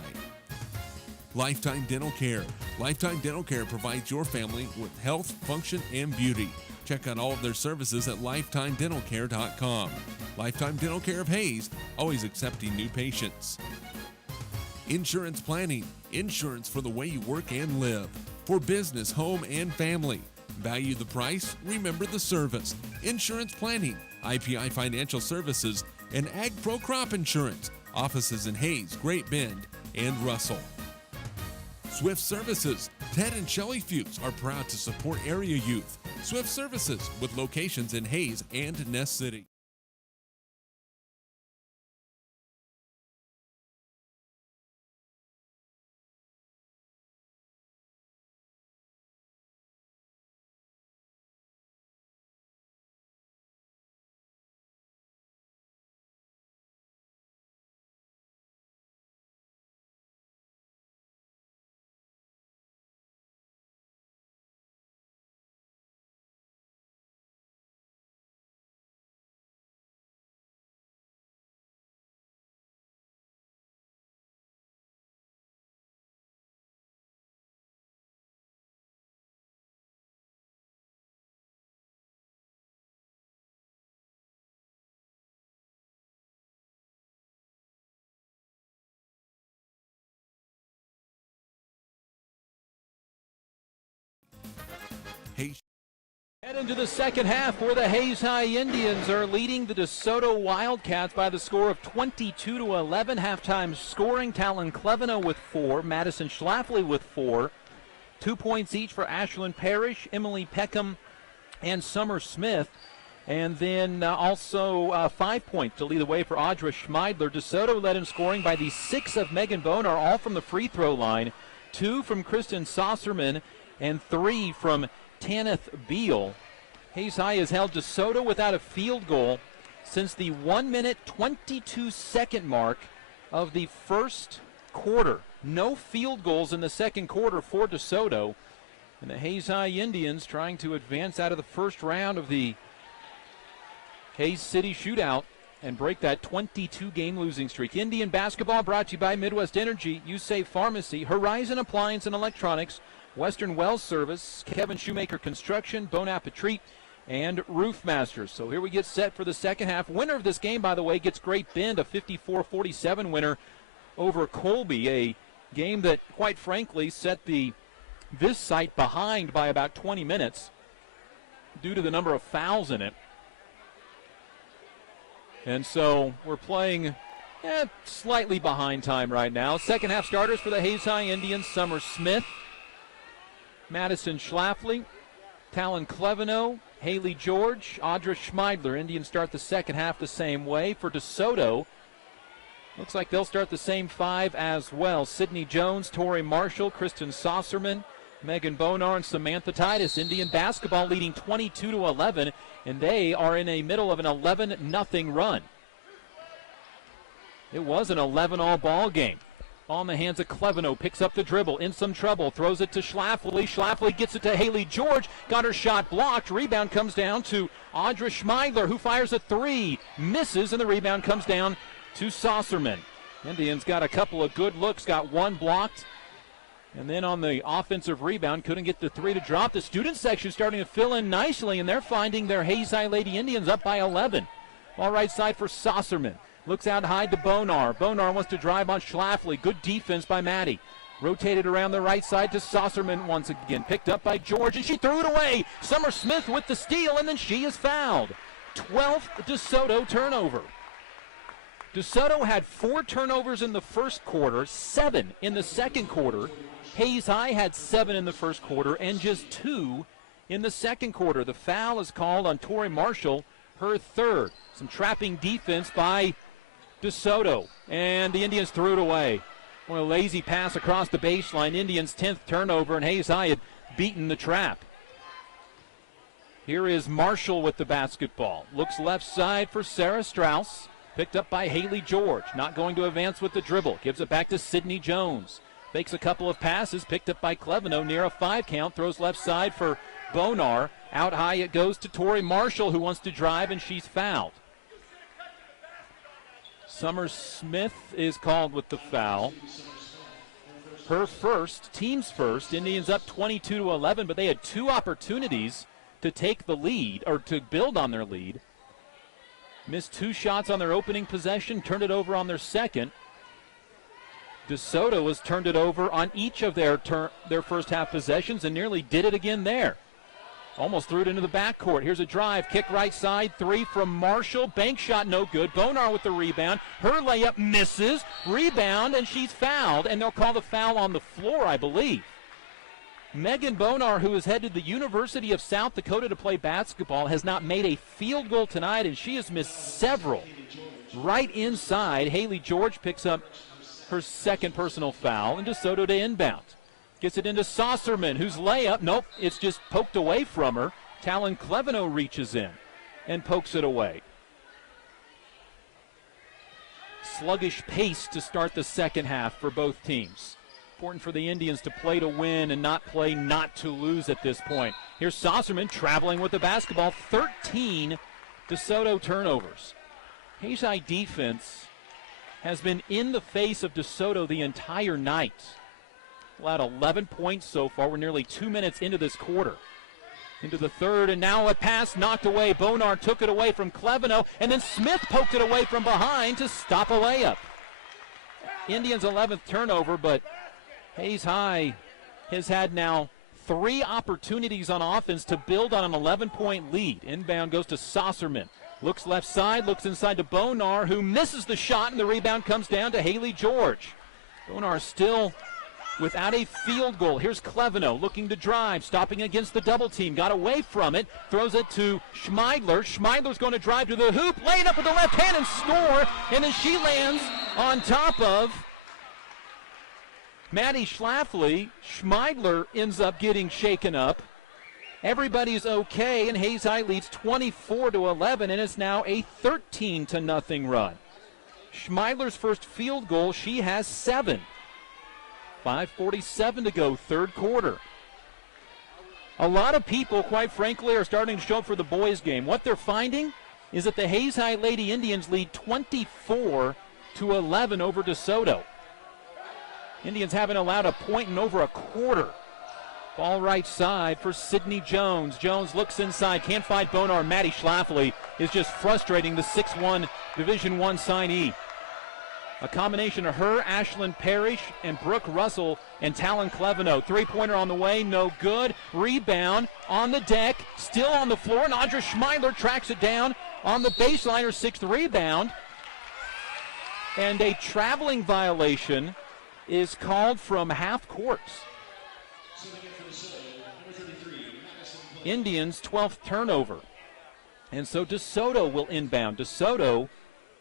Lifetime Dental Care. Lifetime Dental Care provides your family with health, function, and beauty. Check out all of their services at lifetimedentalcare.com. Lifetime Dental Care of Hayes, always accepting new patients. Insurance Planning. Insurance for the way you work and live. For business, home, and family. Value the price, remember the service. Insurance Planning, IPI Financial Services, and Ag Pro Crop Insurance. Offices in Hayes, Great Bend, and Russell. Swift Services. Ted and Shelley Fuchs are proud to support area youth. Swift Services with locations in Hayes and Ness City. Hayes. Head into the second half where the Hayes High Indians are leading the DeSoto Wildcats by the score of 22-11. Halftime scoring, Talon Cleveno with 4, Madison Schlafly with 4. 2 points each for Ashlyn Parrish, Emily Peckham, and Summer Smith. And then also 5 points to lead the way for Audra Schmeidler. DeSoto led in scoring by the 6 of Megan Bonar, all from the free throw line. 2 from Kristen Saucerman and 3 from Tanith Beal. Hayes High has held DeSoto without a field goal since the 1-minute 22-second mark of the first quarter. No field goals in the second quarter for DeSoto. And the Hayes High Indians trying to advance out of the first round of the Hayes City Shootout and break that 22-game losing streak. Indian basketball brought to you by Midwest Energy, USAFE Pharmacy, Horizon Appliance and Electronics, Western Well Service, Kevin Shoemaker Construction, Bon Appetit, and Roof Masters. So here we get set for the second half. Winner of this game, by the way, gets Great Bend, a 54-47 winner over Colby, a game that, quite frankly, set this site behind by about 20 minutes due to the number of fouls in it. And so we're playing slightly behind time right now. Second half starters for the Hayes High Indians: Summer Smith, Madison Schlafly, Talon Cleveno, Haley George, Audra Schmeidler. Indians start the second half the same way. For DeSoto, looks like they'll start the same 5 as well. Sydney Jones, Tori Marshall, Kristen Saucerman, Megan Bonar, and Samantha Titus. Indian basketball leading 22-11, and they are in the middle of an 11-0 run. It was an 11-all ball game. On the hands of Cleveno, picks up the dribble, in some trouble, throws it to Schlafly. Schlafly gets it to Haley George, got her shot blocked. Rebound comes down to Audra Schmeidler, who fires a 3, misses, and the rebound comes down to Saucerman. Indians got a couple of good looks, got one blocked And then on the offensive rebound, couldn't get the three to drop. The student section starting to fill in nicely, and they're finding their Hayes High Lady Indians up by 11. Ball right side for Sosserman. Looks out high to Bonar. Bonar wants to drive on Schlafly. Good defense by Maddie. Rotated around the right side to Sosserman once again. Picked up by George, and she threw it away. Summer Smith with the steal, and then she is fouled. 12th DeSoto turnover. DeSoto had 4 turnovers in the first quarter, 7 in the second quarter. Hayes High had 7 in the first quarter and just 2 in the second quarter. The foul is called on Tori Marshall, her third. Some trapping defense by DeSoto, and the Indians threw it away. Well, a lazy pass across the baseline. Indians' 10th turnover, and Hayes High had beaten the trap. Here is Marshall with the basketball. Looks left side for Sarah Strauss. Picked up by Haley George. Not going to advance with the dribble. Gives it back to Sydney Jones. Fakes a couple of passes. Picked up by Cleveno near a 5 count. Throws left side for Bonar. Out high it goes to Tori Marshall, who wants to drive, and she's fouled. Summer Smith is called with the foul. Her first, team's first. Indians up 22-11, but they had 2 opportunities to take the lead, or to build on their lead. Missed 2 shots on their opening possession, turned it over on their second. DeSoto has turned it over on each of their first half possessions and nearly did it again there. Almost threw it into the backcourt. Here's a drive, kick right side, 3 from Marshall. Bank shot no good. Bonar with the rebound. Her layup misses. Rebound, and she's fouled, and they'll call the foul on the floor, I believe. Megan Bonar, who is headed to the University of South Dakota to play basketball, has not made a field goal tonight, and she has missed several. Right inside, Haley George picks up her second personal foul, and DeSoto to inbound. Gets it into Sosserman, whose layup, nope, it's just poked away from her. Talon Cleveno reaches in and pokes it away. Sluggish pace to start the second half for both teams. Important for the Indians to play to win and not play not to lose at this point. Here's Sosserman traveling with the basketball. 13 DeSoto turnovers. Hayes High defense has been in the face of DeSoto the entire night. Allowed 11 points so far. We're nearly 2 minutes into this quarter. Into the third, and now a pass knocked away. Bonar took it away from Cleveno, and then Smith poked it away from behind to stop a layup. Indians' 11th turnover, but Hayes High has had now 3 opportunities on offense to build on an 11-point lead. Inbound goes to Sosserman. Looks left side, looks inside to Bonar, who misses the shot, and the rebound comes down to Haley George. Bonar still without a field goal. Here's Cleveno looking to drive, stopping against the double team. Got away from it, throws it to Schmeidler. Schmeidler's going to drive to the hoop, lay it up with the left hand and score, and then she lands on top of Maddie Schlafly. Schmeidler ends up getting shaken up. Everybody's okay, and Hayes High leads 24-11, and it's now a 13-0 run. Schmeidler's first field goal, she has 7. 5:47 to go, third quarter. A lot of people, quite frankly, are starting to show up for the boys' game. What they're finding is that the Hayes High Lady Indians lead 24-11 over DeSoto. Indians haven't allowed a point in over a quarter. Ball right side for Sydney Jones. Jones looks inside, can't find Bonar. Maddie Schlafly is just frustrating the 6'1 Division I signee. A combination of her, Ashlyn Parrish, and Brooke Russell, and Talon Cleveno. Three-pointer on the way, no good. Rebound on the deck, still on the floor, and Audra Schmeidler tracks it down on the baseline, her 6th rebound. And a traveling violation is called from half court. Indians' 12th turnover. And so DeSoto will inbound. DeSoto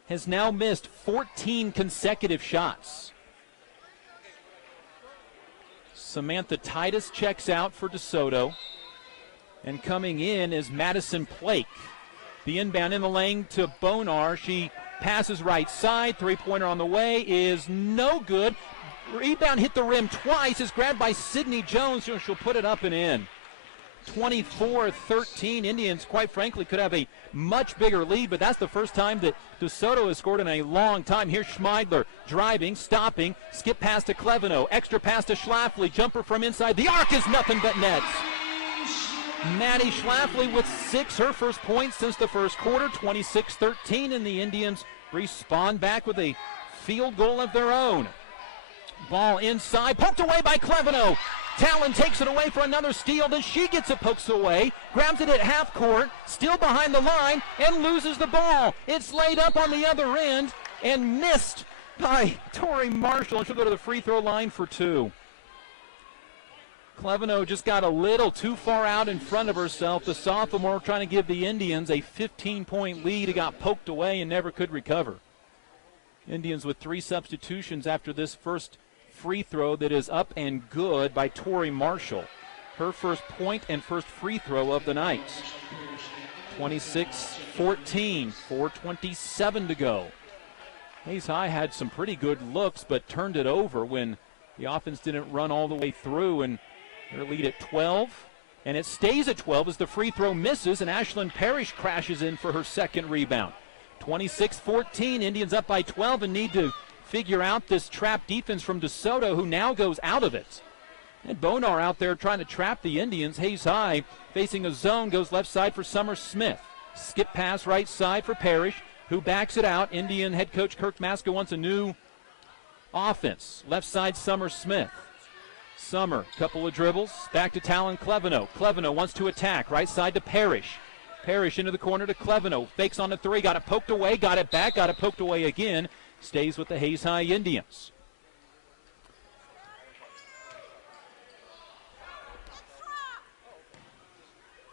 has now missed 14 consecutive shots. Samantha Titus checks out for DeSoto. And coming in is Madison Plake. The inbound in the lane to Bonar. She passes right side. Three-pointer on the way is no good. Rebound hit the rim twice. Is grabbed by Sydney Jones. She'll put it up and in. 24-13. Indians, quite frankly, could have a much bigger lead, but that's the first time that DeSoto has scored in a long time. Here's Schmeidler driving, stopping, skip pass to Cleveno, extra pass to Schlafly, jumper from inside. The arc is nothing but nets. Maddie Schlafly with 6, her first point since the first quarter, 26-13, and the Indians respond back with a field goal of their own. Ball inside, poked away by Cleveno. Talon takes it away for another steal. Then she gets it, pokes away, grabs it at half court, still behind the line, and loses the ball. It's laid up on the other end and missed by Tori Marshall. She'll go to the free throw line for 2. Cleveno just got a little too far out in front of herself. The sophomore trying to give the Indians a 15-point lead. It got poked away and never could recover. Indians with 3 substitutions after this first free throw that is up and good by Tori Marshall. Her first point and first free throw of the night. 26-14, 4:27 to go. Hayes High had some pretty good looks, but turned it over when the offense didn't run all the way through, and their lead at 12. And it stays at 12 as the free throw misses, and Ashlyn Parrish crashes in for her second rebound. 26-14, Indians up by 12 and need to figure out this trap defense from DeSoto, who now goes out of it. And Bonar out there trying to trap the Indians. Hayes High facing a zone, goes left side for Summer Smith. Skip pass right side for Parrish, who backs it out. Indian head coach Kirk Maska wants a new offense. Left side Summer Smith. Summer, couple of dribbles, back to Talon Cleveno. Cleveno wants to attack, right side to Parrish. Parrish into the corner to Cleveno, fakes on the 3, got it poked away, got it back, got it poked away again. Stays with the Hayes High Indians.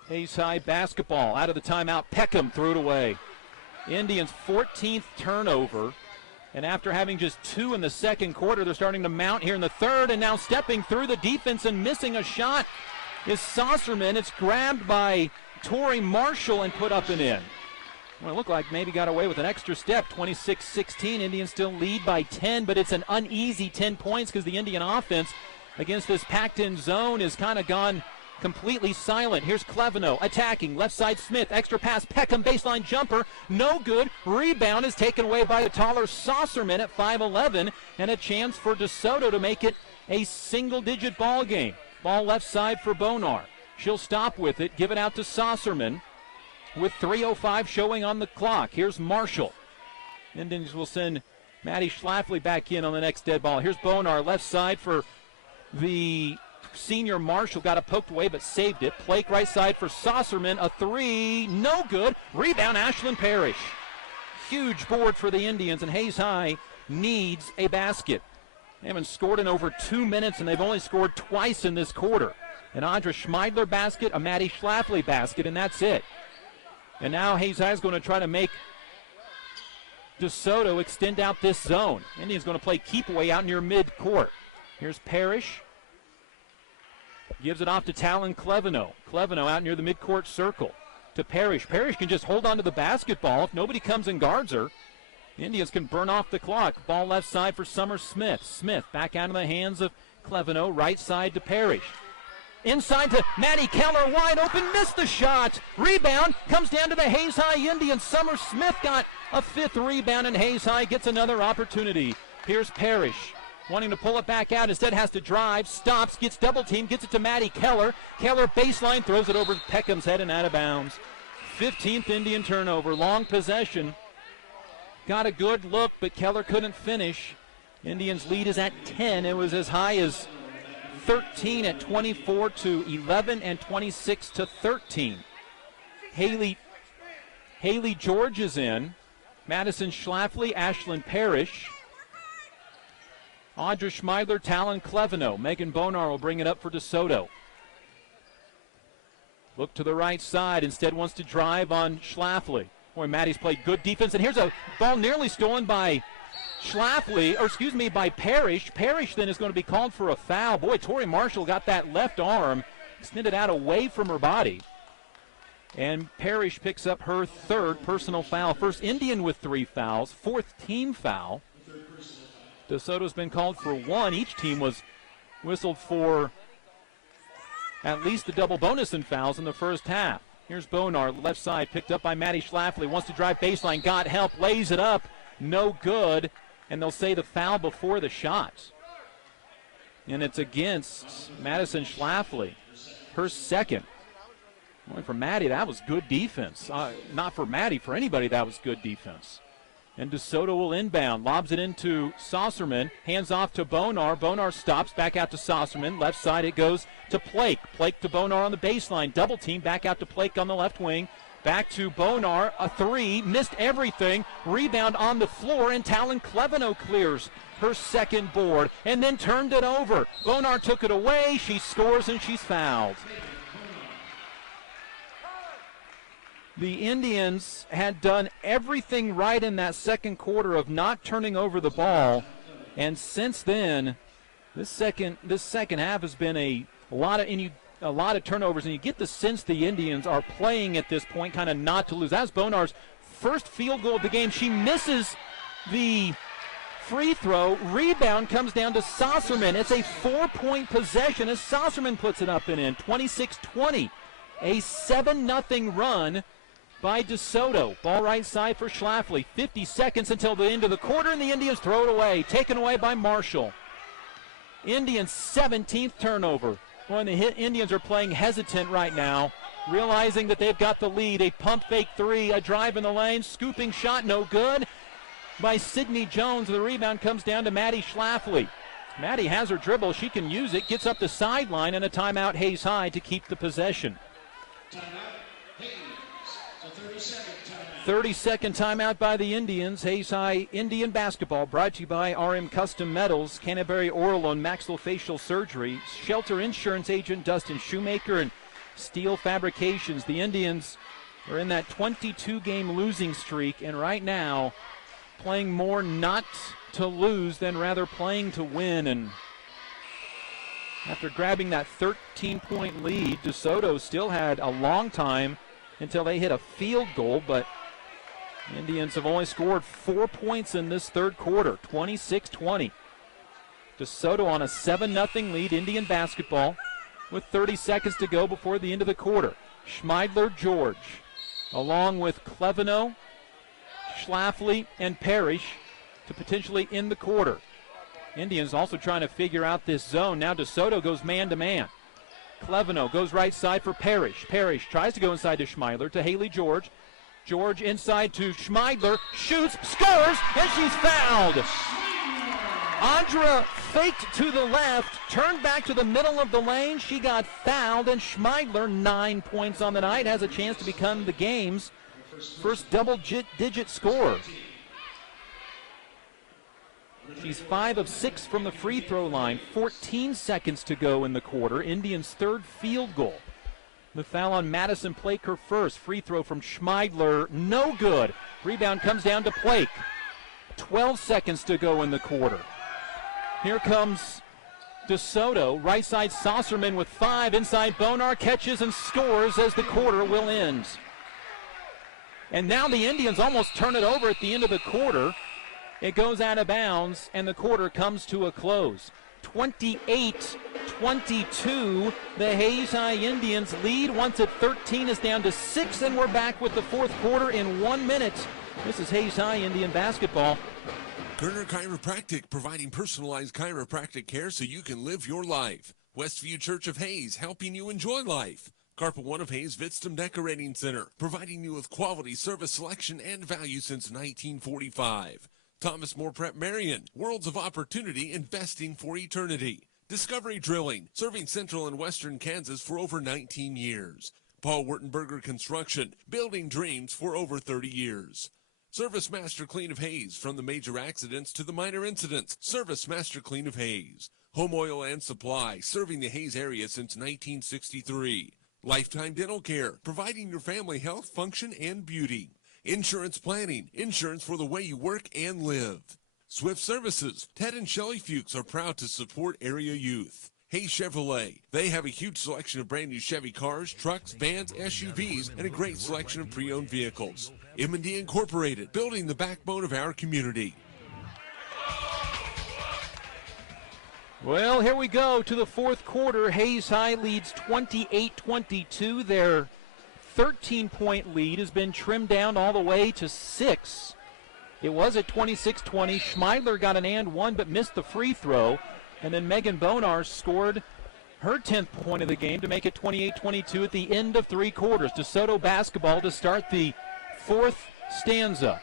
Hayes High basketball out of the timeout. Peckham threw it away. Indians' 14th turnover. And after having just 2 in the second quarter, they're starting to mount here in the third. And now stepping through the defense and missing a shot is Saucerman. It's grabbed by Tori Marshall and put up and in. Well, it looked like maybe got away with an extra step. 26-16, Indians still lead by 10, but it's an uneasy 10 points because the Indian offense against this packed-in zone has kind of gone completely silent. Here's Cleveno attacking, left side Smith, extra pass, Peckham baseline jumper, no good. Rebound is taken away by the taller Saucerman at 5'11", and a chance for DeSoto to make it a single-digit ball game. Ball left side for Bonar. She'll stop with it, give it out to Saucerman. With 3:05 showing on the clock. Here's Marshall. Indians will send Maddie Schlafly back in on the next dead ball. Here's Bonar, left side for the senior Marshall. Got it poked away but saved it. Blake right side for Saucerman. A 3, no good. Rebound, Ashlyn Parrish. Huge board for the Indians, and Hayes High needs a basket. They haven't scored in over 2 minutes, and they've only scored twice in this quarter. An Audra Schmeidler basket, a Maddie Schlafly basket, and that's it. And now Hayes High is going to try to make DeSoto extend out this zone. Indians going to play keep away out near mid-court. Here's Parrish. Gives it off to Talon Cleveno. Cleveno out near the mid-court circle to Parrish. Parrish can just hold on to the basketball. If nobody comes and guards her, the Indians can burn off the clock. Ball left side for Summer Smith. Smith back out of the hands of Cleveno. Right side to Parrish. Inside to Maddie Keller, wide open, missed the shot. Rebound comes down to the Hayes High Indians. Summer Smith got a 5th rebound, and Hayes High gets another opportunity. Here's Parrish, wanting to pull it back out. Instead has to drive, stops, gets double teamed, gets it to Maddie Keller. Keller baseline, throws it over Peckham's head and out of bounds. 15th Indian turnover, long possession. Got a good look, but Keller couldn't finish. Indians' lead is at 10. It was as high as 13 at 24 to 11 and 26 to 13. Haley George is in. Madison Schlafly, Ashlyn Parrish. Audra Schmeidler, Talon Cleveno. Megan Bonar will bring it up for DeSoto. Look to the right side. Instead wants to drive on Schlafly. Boy, Maddie's played good defense. And here's a ball nearly stolen by by Parrish. Parrish then is going to be called for a foul. Boy, Tori Marshall got that left arm extended out away from her body. And Parrish picks up her 3rd personal foul. First Indian with 3 fouls, 4th team foul. DeSoto's been called for 1. Each team was whistled for at least the double bonus in fouls in the first half. Here's Bonar, left side, picked up by Maddie Schlafly. Wants to drive baseline, got help, lays it up. No good. And they'll say the foul before the shot. And it's against Madison Schlafly. Her second. Only for Maddie, that was good defense. Not for Maddie, for anybody, that was good defense. And DeSoto will inbound, lobs it into Saucerman, hands off to Bonar. Bonar stops, back out to Saucerman. Left side it goes to Plake. Plake to Bonar on the baseline. Double team, back out to Plake on the left wing. Back to Bonar, a three, missed everything. Rebound on the floor, and Talon Cleveno clears her second board and then turned it over. Bonar took it away, she scores, and she's fouled. The Indians had done everything right in that second quarter of not turning over the ball, and since then, this second half has been a lot of turnovers, and you get the sense the Indians are playing at this point kind of not to lose. That's Bonar's first field goal of the game. She misses the free throw. Rebound comes down to Saucerman. It's a 4-point possession as Saucerman puts it up and in. 26-20. A 7-0 run by DeSoto. Ball right side for Schlafly. 50 seconds until the end of the quarter, and the Indians throw it away. Taken away by Marshall. Indians' 17th turnover. When the Indians are playing hesitant right now, realizing that they've got the lead. A pump fake three, a drive in the lane, scooping shot, no good by Sydney Jones. The rebound comes down to Maddie Schlafly. Maddie has her dribble. She can use it, gets up the sideline, and a timeout Hayes High to keep the possession. 30-second timeout by the Indians. Hayes High Indian basketball brought to you by RM Custom Metals, Canterbury Oral and Maxillofacial Surgery, Shelter Insurance Agent Dustin Shoemaker, and Steel Fabrications. The Indians are in that 22-game losing streak, and right now playing more not to lose than rather playing to win. And after grabbing that 13-point lead, DeSoto still had a long time until they hit a field goal, but the Indians have only scored 4 points in this third quarter, 26-20. DeSoto on a 7-0 lead, Indian basketball, with 30 seconds to go before the end of the quarter. Schmeidler, George, along with Cleveno, Schlafly, and Parrish to potentially end the quarter. Indians also trying to figure out this zone. Now DeSoto goes man-to-man. Cleveno goes right side for Parrish. Parrish tries to go inside to Schmeidler, to Haley George. George inside to Schmeidler, shoots, scores, and she's fouled. Andra faked to the left, turned back to the middle of the lane. She got fouled, and Schmeidler, 9 points on the night, has a chance to become the game's first double-digit scorer. She's 5 of 6 from the free throw line. 14 seconds to go in the quarter. Indians' third field goal. The foul on Madison Plake, her first. Free throw from Schmeidler, no good. Rebound comes down to Plake. 12 seconds to go in the quarter. Here comes DeSoto. Right side Saucerman with 5. Inside Bonar catches and scores as the quarter will end. And now the Indians almost turn it over at the end of the quarter. It goes out of bounds, and the quarter comes to a close. 28-22, the Hayes High Indians lead. Once at 13 is down to 6, and we're back with the fourth quarter in 1 minute. This is Hayes High Indian basketball. Gerner Chiropractic, providing personalized chiropractic care so you can live your life. Westview Church of Hayes, helping you enjoy life. Carpet One of Hayes Vitstum Decorating Center, providing you with quality service selection and value since 1945. Thomas More Prep Marion, worlds of opportunity, investing for eternity. Discovery Drilling, serving central and western Kansas for over 19 years. Paul Wurtenberger Construction, building dreams for over 30 years. Service Master Clean of Hayes, from the major accidents to the minor incidents. Service Master Clean of Hayes. Home Oil and Supply, serving the Hayes area since 1963. Lifetime Dental Care, providing your family health, function, and beauty. Insurance Planning, insurance for the way you work and live. Swift Services, Ted and Shelley Fuchs are proud to support area youth. Hayes Chevrolet, they have a huge selection of brand new Chevy cars, trucks, vans, SUVs, and a great selection of pre-owned vehicles. M&D Incorporated, building the backbone of our community. Well, here we go to the fourth quarter. Hayes High leads 28-22. Their 13-point lead has been trimmed down all the way to 6. It was at 26-20. Schmeidler got an and one but missed the free throw. And then Megan Bonar scored her 10th point of the game to make it 28-22 at the end of 3 quarters. DeSoto basketball to start the 4th stanza.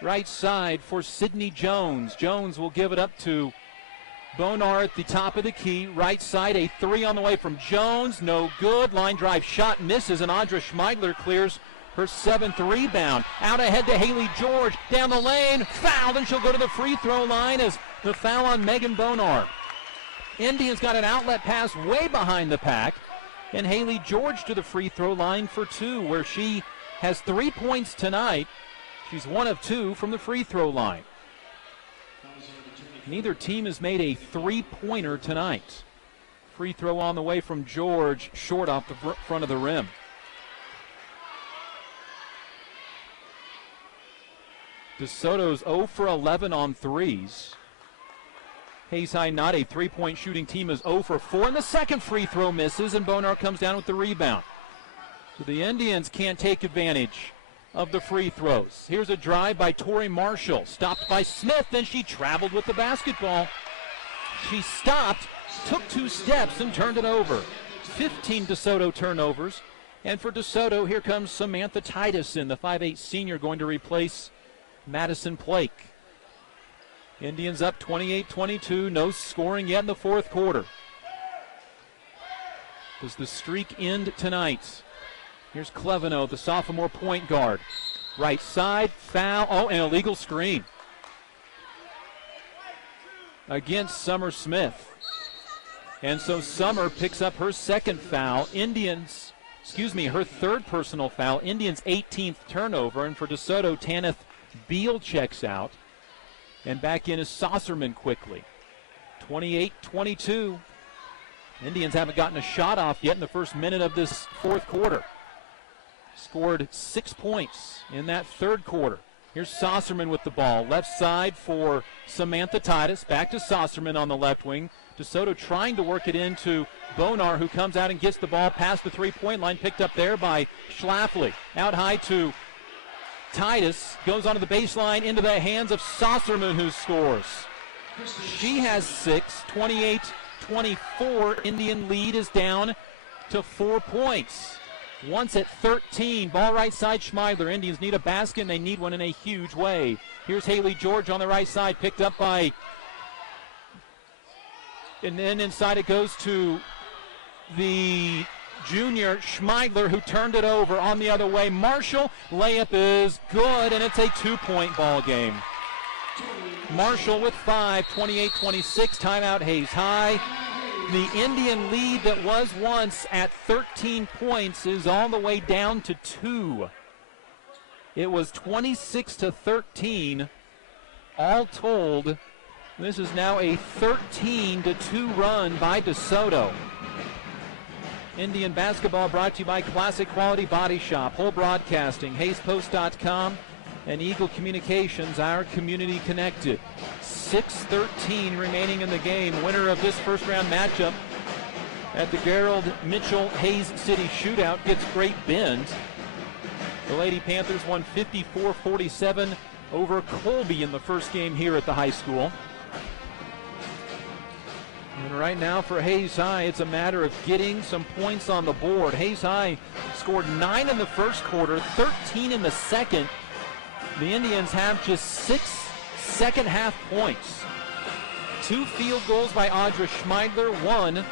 Right side for Sydney Jones. Jones will give it up to Bonar at the top of the key. Right side, a 3 on the way from Jones. No good. Line drive shot misses, and Audra Schmeidler clears her 7th rebound. Out ahead to Haley George. Down the lane. Fouled, and she'll go to the free throw line as the foul on Megan Bonar. Indians got an outlet pass way behind the pack, and Haley George to the free throw line for 2, where she has 3 points tonight. She's 1 of 2 from the free throw line. Neither team has made a 3-pointer tonight. Free throw on the way from George, short off the front of the rim. DeSoto's 0 for 11 on threes. Hayes High, not a 3-point shooting team, is 0 for 4, and the second free throw misses, and Bonar comes down with the rebound. So the Indians can't take advantage of the free throws. Here's a drive by Tori Marshall, stopped by Smith, then she traveled with the basketball. She stopped, took 2 steps, and turned it over. 15 DeSoto turnovers, and for DeSoto, here comes Samantha Titus, the 5'8 senior, going to replace Madison Plake. Indians up 28-22, no scoring yet in the 4th quarter. Does the streak end tonight? Here's Cleveno, the sophomore point guard. Right side, foul, an illegal screen against Summer Smith. And so Summer picks up her 2nd foul. Her 3rd personal foul. Indians' 18th turnover, and for DeSoto, Tanith Beal checks out. And back in is Saucerman quickly. 28-22. Indians haven't gotten a shot off yet in the first minute of this 4th quarter. Scored 6 points in that 3rd quarter. Here's Saucerman with the ball. Left side for Samantha Titus. Back to Saucerman on the left wing. DeSoto trying to work it into Bonar, who comes out and gets the ball past the 3-point line. Picked up there by Schlafly. Out high to Titus, goes onto the baseline into the hands of Saucerman, who scores. She has 6, 28-24. Indian lead is down to 4 points. Once at 13, ball right side, Schmeidler. Indians need a basket, and they need one in a huge way. Here's Haley George on the right side, picked up by, and then inside it goes to the junior Schmeidler, who turned it over on the other way. Marshall, layup is good, and it's a 2-point ball game. Marshall with 5, 28-26, timeout Hayes High. The Indian lead that was once at 13 points is all the way down to 2. It was 26-13. All told, this is now a 13-2 run by DeSoto. Indian basketball brought to you by Classic Quality Body Shop, Whole Broadcasting, HayesPost.com, and Eagle Communications, our community connected. 6:13 remaining in the game. Winner of this first-round matchup at the Gerald Mitchell Hayes City Shootout gets Great Bend. The Lady Panthers won 54-47 over Colby in the first game here at the high school. And right now for Hayes High, it's a matter of getting some points on the board. Hayes High scored 9 in the first quarter, 13 in the second. The Indians have just 6 second-half points. 2 field goals by Audra Schmeidler, 1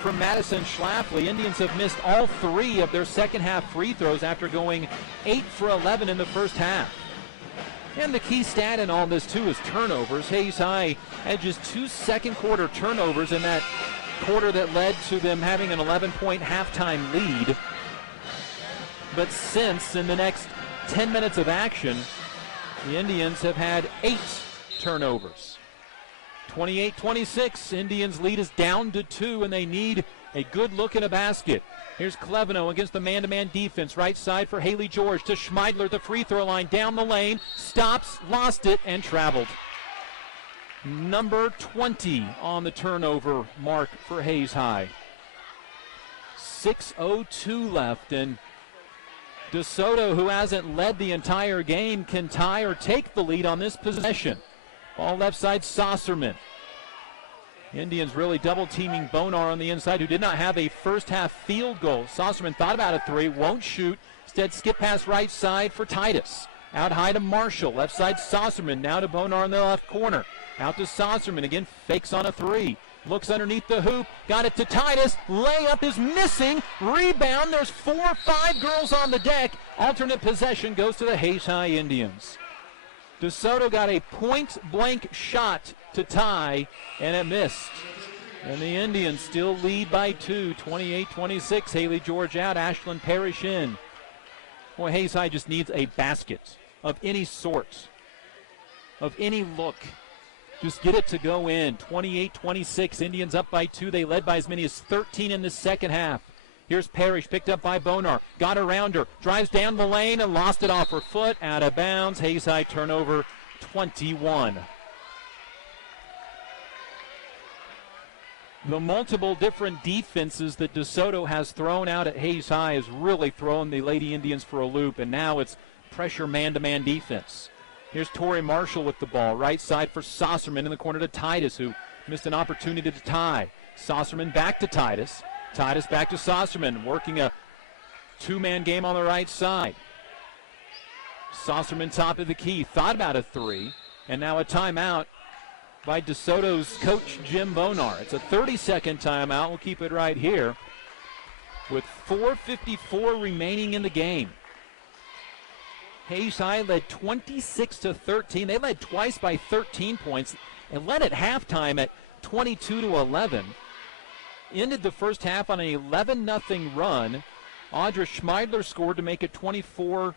from Madison Schlafly. Indians have missed all 3 of their second-half free throws after going 8 for 11 in the first half. And the key stat in all this, too, is turnovers. Hayes High had just 2 second-quarter turnovers in that quarter that led to them having an 11-point halftime lead. But since, in the next 10 minutes of action, the Indians have had 8 turnovers. 28-26, Indians lead is down to 2, and they need a good look at a basket. Here's Cleveno against the man-to-man defense. Right side for Haley George to Schmeidler at the free throw line. Down the lane, stops, lost it, and traveled. Number 20 on the turnover mark for Hayes High. 6:02 left, and DeSoto, who hasn't led the entire game, can tie or take the lead on this possession. Ball left side, Saucerman. Indians really double-teaming Bonar on the inside, who did not have a first-half field goal. Saucerman thought about a three, won't shoot. Instead, skip pass right side for Titus. Out high to Marshall. Left side, Saucerman. Now to Bonar in the left corner. Out to Saucerman. Again, fakes on a three. Looks underneath the hoop. Got it to Titus. Layup is missing. Rebound. There's 4 or 5 girls on the deck. Alternate possession goes to the Hayes High Indians. DeSoto got a point-blank shot to tie, and it missed. And the Indians still lead by 2, 28-26. Haley George out, Ashlyn Parrish in. Boy, Hayes High just needs a basket of any sort, of any look. Just get it to go in. 28-26, Indians up by 2. They led by as many as 13 in the second half. Here's Parrish, picked up by Bonar. Got around her, drives down the lane and lost it off her foot. Out of bounds. Hayes High turnover 21. The multiple different defenses that DeSoto has thrown out at Hayes High has really thrown the Lady Indians for a loop, and now it's pressure man-to-man defense. Here's Tori Marshall with the ball. Right side for Saucerman in the corner to Titus, who missed an opportunity to tie. Saucerman back to Titus. Titus back to Saucerman, working a two-man game on the right side. Saucerman top of the key. Thought about a three, and now a timeout by DeSoto's coach, Jim Bonar. It's a 30-second timeout. We'll keep it right here with 4:54 remaining in the game. Hayes High led 26-13. They led twice by 13 points and led at halftime at 22-11. Ended the first half on an 11-0 run. Audra Schmeidler scored to make it 24-11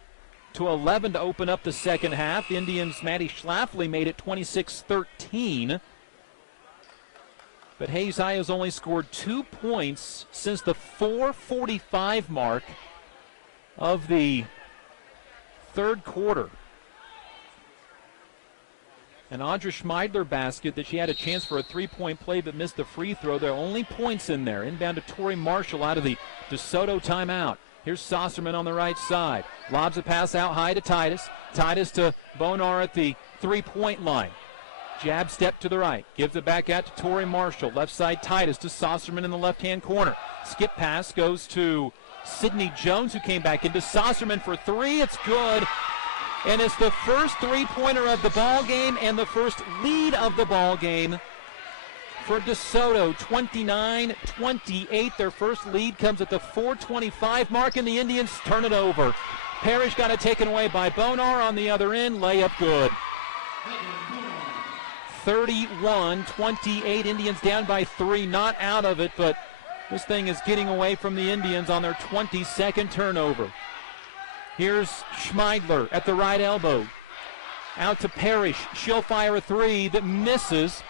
to open up the second half. Indians' Maddie Schlafly made it 26-13. But Hayes High has only scored 2 points since the 4:45 mark of the third quarter. An Audra Schmeidler basket that she had a chance for a three-point play but missed the free throw. There are only points in there. Inbound to Tori Marshall out of the DeSoto timeout. Here's Saucerman on the right side. Lobs a pass out high to Titus. Titus to Bonar at the three-point line. Jab step to the right. Gives it back out to Tori Marshall. Left side Titus to Saucerman in the left-hand corner. Skip pass goes to Sydney Jones, who came back into Saucerman for three. It's good. And it's the first three-pointer of the ball game and the first lead of the ball game for DeSoto. 29-28. Their first lead comes at the 4:25 mark, and the Indians turn it over. Parrish got it taken away by Bonar on the other end. Layup good. 31-28. Indians down by 3. Not out of it, but this thing is getting away from the Indians on their 22nd turnover. Here's Schmeidler at the right elbow. Out to Parrish. She'll fire a three that misses.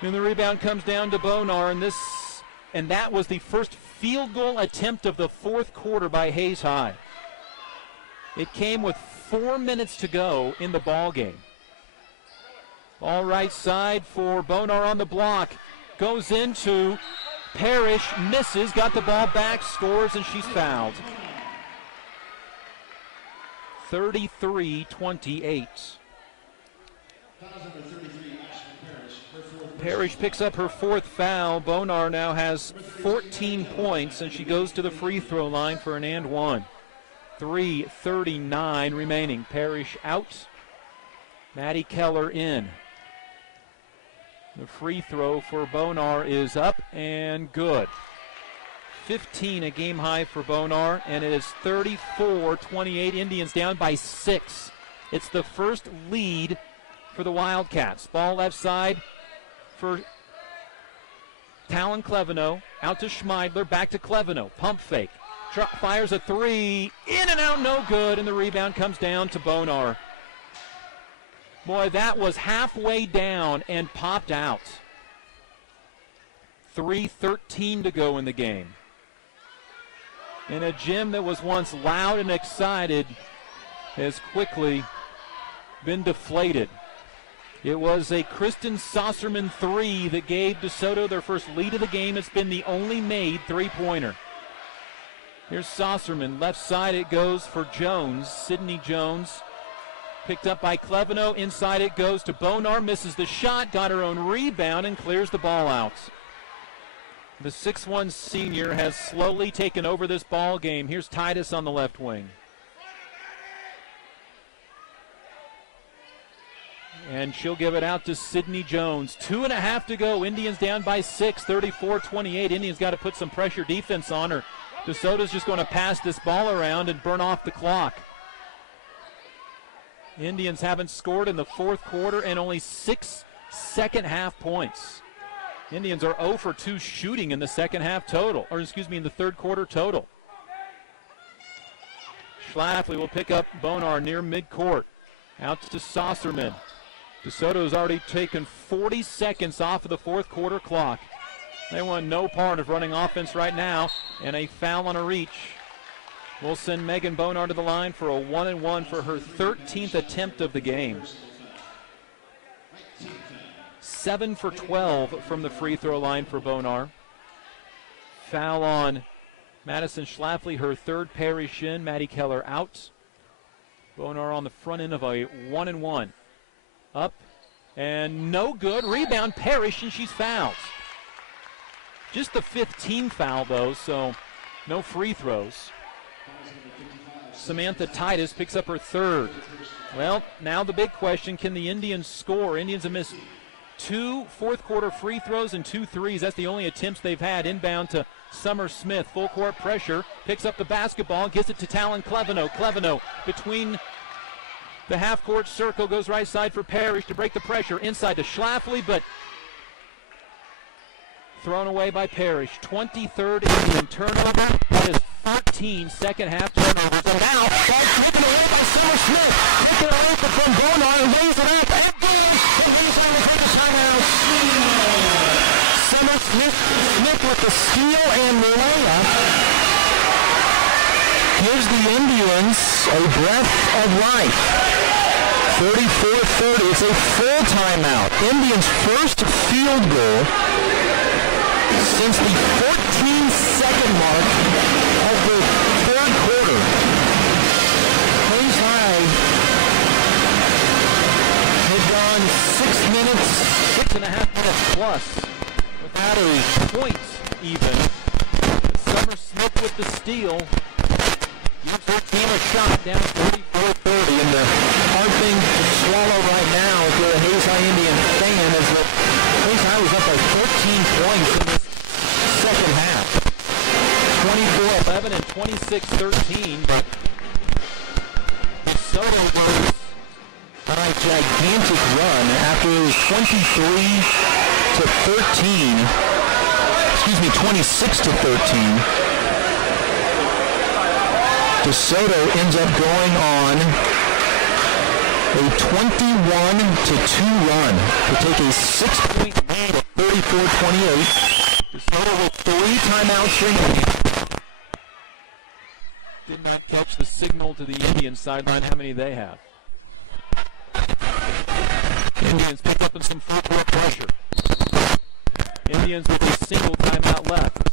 And the rebound comes down to Bonar. And that was the first field goal attempt of the fourth quarter by Hayes High. It came with 4 minutes to go in the ball game. Ball right side for Bonar on the block. Goes into Parrish, misses, got the ball back, scores, and she's fouled. 33-28. Parrish picks up her fourth foul. Bonar now has 14 points, and she goes to the free throw line for an and one. 3:39 remaining. Parrish out. Maddie Keller in. The free throw for Bonar is up and good. 15, a game high for Bonar, and it is 34-28. Indians down by 6. It's the first lead for the Wildcats. Ball left side for Talon Cleveno. Out to Schmeidler, back to Cleveno. Pump fake. Fires a three. In and out, no good, and the rebound comes down to Bonar. Boy, that was halfway down and popped out. 3:13 to go in the game. And a gym that was once loud and excited has quickly been deflated. It was a Kristen Saucerman three that gave DeSoto their first lead of the game. It's been the only made three-pointer. Here's Saucerman. Left side it goes for Jones. Sydney Jones picked up by Cleveno. Inside it goes to Bonar. Misses the shot. Got her own rebound and clears the ball out. The 6'1 senior has slowly taken over this ball game. Here's Titus on the left wing. And she'll give it out to Sydney Jones. 2.5 to go. Indians down by 6, 34-28. Indians got to put some pressure defense on her. DeSoto's just going to pass this ball around and burn off the clock. Indians haven't scored in the fourth quarter and only 6 second-half points. Indians are 0 for 2 shooting in the second half total, in the third quarter total. Schlafly will pick up Bonar near midcourt. Out to Saucerman. DeSoto's already taken 40 seconds off of the fourth quarter clock. They want no part of running offense right now, and a foul on a reach. We'll send Megan Bonar to the line for a 1-and-1 for her 13th attempt of the game. 7 for 12 from the free throw line for Bonar. Foul on Madison Schlafly, her third Parrish in. Maddie Keller out. Bonar on the front end of a 1-and-1. Up and no good. Rebound Parrish, and she's fouled. Just the 15th foul, though, so no free throws. Samantha Titus picks up her third. Well, now the big question, can the Indians score? Indians have missed 2 fourth quarter free throws and 2 threes. That's the only attempts they've had. Inbound to Summer Smith. Full court pressure. Picks up the basketball. Gives it to Talon Cleveno. Cleveno between the half-court circle. Goes right side for Parrish to break the pressure. Inside to Schlafly, but thrown away by Parrish. 23rd Indian turnover. That is 13 second-half turnovers. And now, that's taken away by Summer Smith. Taken away from Bonar and lays it up. And goes. And lays it on the timeout. Summer Smith with the steal and the layup. Gives the Indians a breath of life. 34-30. It's a full timeout. Indians' first field goal since the 14-second mark of the third quarter. Hayes High had gone 6 minutes, 6.5 minutes plus without a point even. Summer Smith with the steal. Gives her team a shot down 34-30. And the hard thing to swallow right now if you're a Hayes High Indian fan is that Hayes High was up by 13 points in this second half. 24-11 and 26-13. But DeSoto goes on a gigantic run after it was 26-13. DeSoto ends up going on a 21-2 run to take a 6-point lead at 34-28. DeSoto with 3 timeouts remaining. Did not catch the signal to the Indian sideline how many they have. Indians picked up in some full court pressure. Indians with a single timeout left.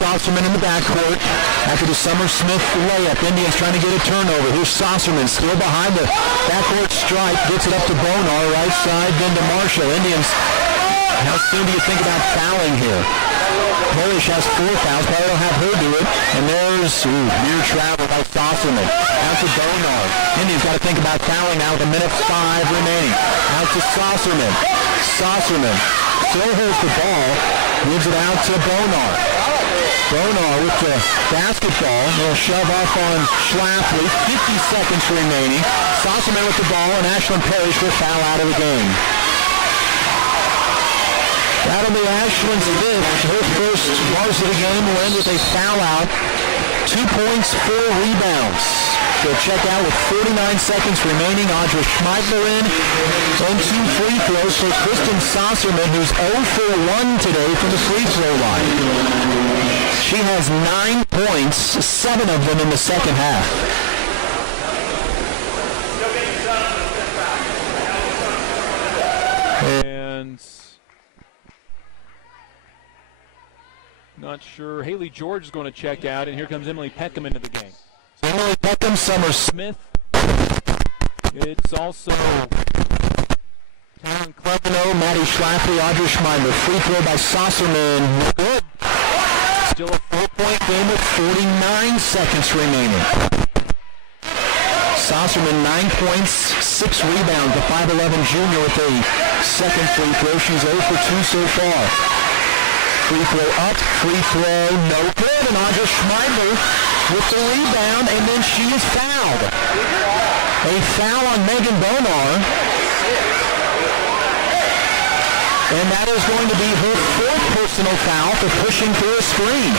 Saucerman in the backcourt after the Summer Smith layup. Indians trying to get a turnover. Here's Saucerman still behind the backcourt stripe. Gets it up to Bonar, right side, then to Marshall. Indians, how soon do you think about fouling here? Parrish has 4 fouls. Probably don't have her do it. And there's near travel by Saucerman. Out to Bonar. Indians got to think about fouling now with 1:05 remaining. Out to Saucerman. Saucerman still holds the ball. Gives it out to Bonar. Bonar with the basketball. They'll shove off on Schlafly. 50 seconds remaining. Saucerman with the ball, and Ashlyn Parrish will foul out of the game. That'll be Ashlyn's 5th. Her first varsity game will end with a foul out. 2 points, 4 rebounds. She'll check out with 49 seconds remaining. Audra Schmeidler in. And 2 free throws for Kristen Saucerman, who's 0 for 1 today from the free throw line. She has 9 points, 7 of them in the second half. And Not sure. Haley George is going to check out, and here comes Emily Peckham into the game. Emily Peckham, Summer Smith. It's also Taryn Cleveno, Maddie Schlafly, Audrey Schmeider. Free throw by Sosserman. Good. Still a 4-point game with 49 seconds remaining. Sosserman, 9 points, 6 rebounds. The 5'11 junior with a second free throw. She's 0 for 2 so far. Free throw up, free throw no good. And Audrey Schmeider with the rebound, and then she is fouled. A foul on Megan Bonar. And that is going to be her fourth personal foul for pushing through a screen.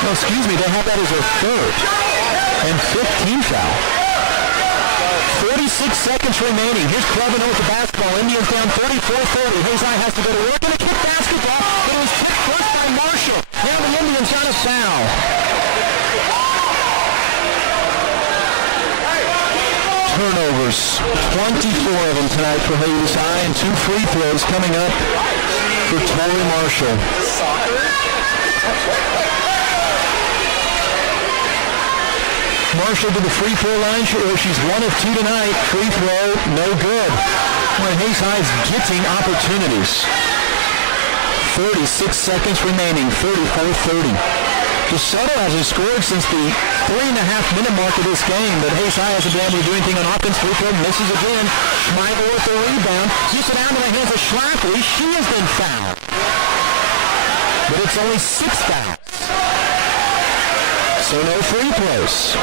No, excuse me, they have that as her third. And 15 foul. 46 seconds remaining. Here's Cleveno with the basketball. Indians down 34-30. Hayes High has to go to work and a kick basketball. It was kicked first by Marshall. Now the Indians got a foul. Turnovers, 24 of them tonight for Hayes High, and 2 free throws coming up for Tori Marshall. Marshall to the free throw line. She's 1 of 2 tonight. Free throw, no good. Well, Hayes High's getting opportunities. 36 seconds remaining, 34-30. DeSoto hasn't scored since the 3.5-minute mark of this game, but Hayes High hasn't been able to do anything on offense. Free throw misses again. Schmeider with the rebound. Gets it out into the hands of Schlafly. She has been fouled. But it's only 6 fouls. So no free throws.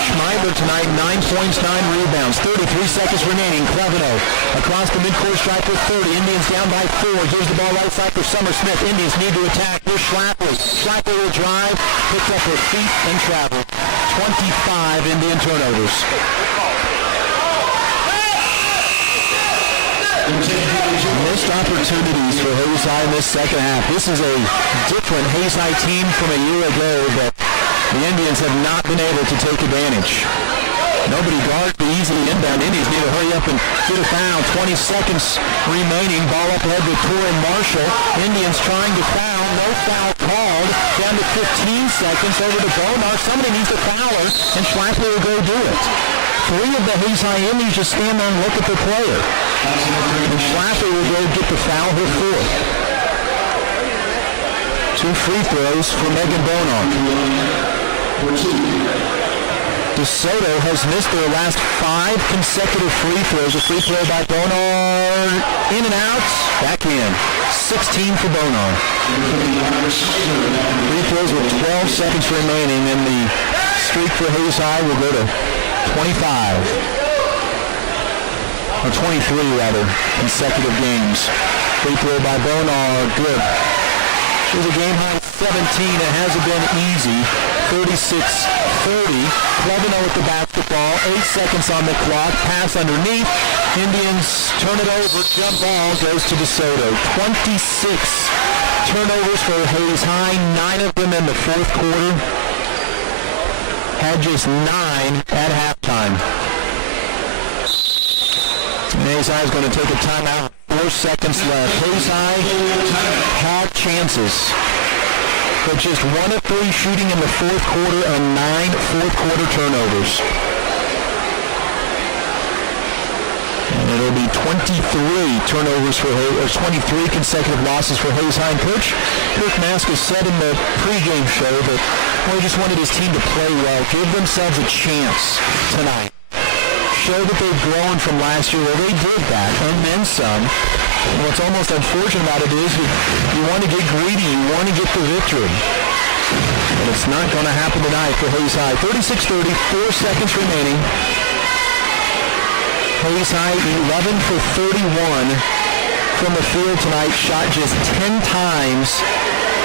Schmeider tonight, 9 points, 9 rebounds. 33 seconds remaining. Cleveno across the midcourt stripe with 30. Indians down by 4. Here's the ball right side for Summer Smith. Indians need to attack. Here's Schlafly. Schlafly will drive, picked up her feet, and travel. 25 Indian turnovers. Missed opportunities for Hayes High in this second half. This is a different Hayes High team from a year ago, but the Indians have not been able to take advantage. Nobody guards the easily inbound. Indians need to hurry up and get a foul. 20 seconds remaining. Ball up ahead with Tori Marshall. Indians trying to foul. No foul called. Down to 15 seconds. Over to Bonar. Somebody needs to foul her, and Schlafly will go do it. 3 of the Hayes High Indians just stand there and look at the player. And Schlafly will go get the foul, her 4th. 2 free throws for Megan Bonar. DeSoto has missed their last 5 consecutive free throws. A free throw by Bonar. In and out. Back in. 16 for Bonar. Free throws with 12 seconds remaining, and the streak for Hayes High will go to 25. Or 23, rather, consecutive games. Free throw by Bonar. Good. It was a game high 17. It hasn't been easy. 36-30. Cleveno with the basketball. 8 seconds on the clock. Pass underneath. Indians turn it over. Jump ball goes to DeSoto. 26 turnovers for Hayes High. 9 of them in the 4th quarter. Had just 9 at halftime. Hayes High is going to take a timeout. 4 seconds left. Hayes High had chances, but just 1 of 3 shooting in the 4th quarter and 9 fourth quarter turnovers. And it'll be 23 turnovers for Hayes, or 23 consecutive losses for Hayes High. And Coach Kirk Maska said in the pregame show that he just wanted his team to play well, give themselves a chance tonight. Show that they've grown from last year. Well, they did that, and then some. And what's almost unfortunate about it is you want to get greedy, you want to get the victory. But it's not going to happen tonight for Hayes High. 36-30, 4 seconds remaining. Hayes High 11 for 31 from the field tonight. Shot just 10 times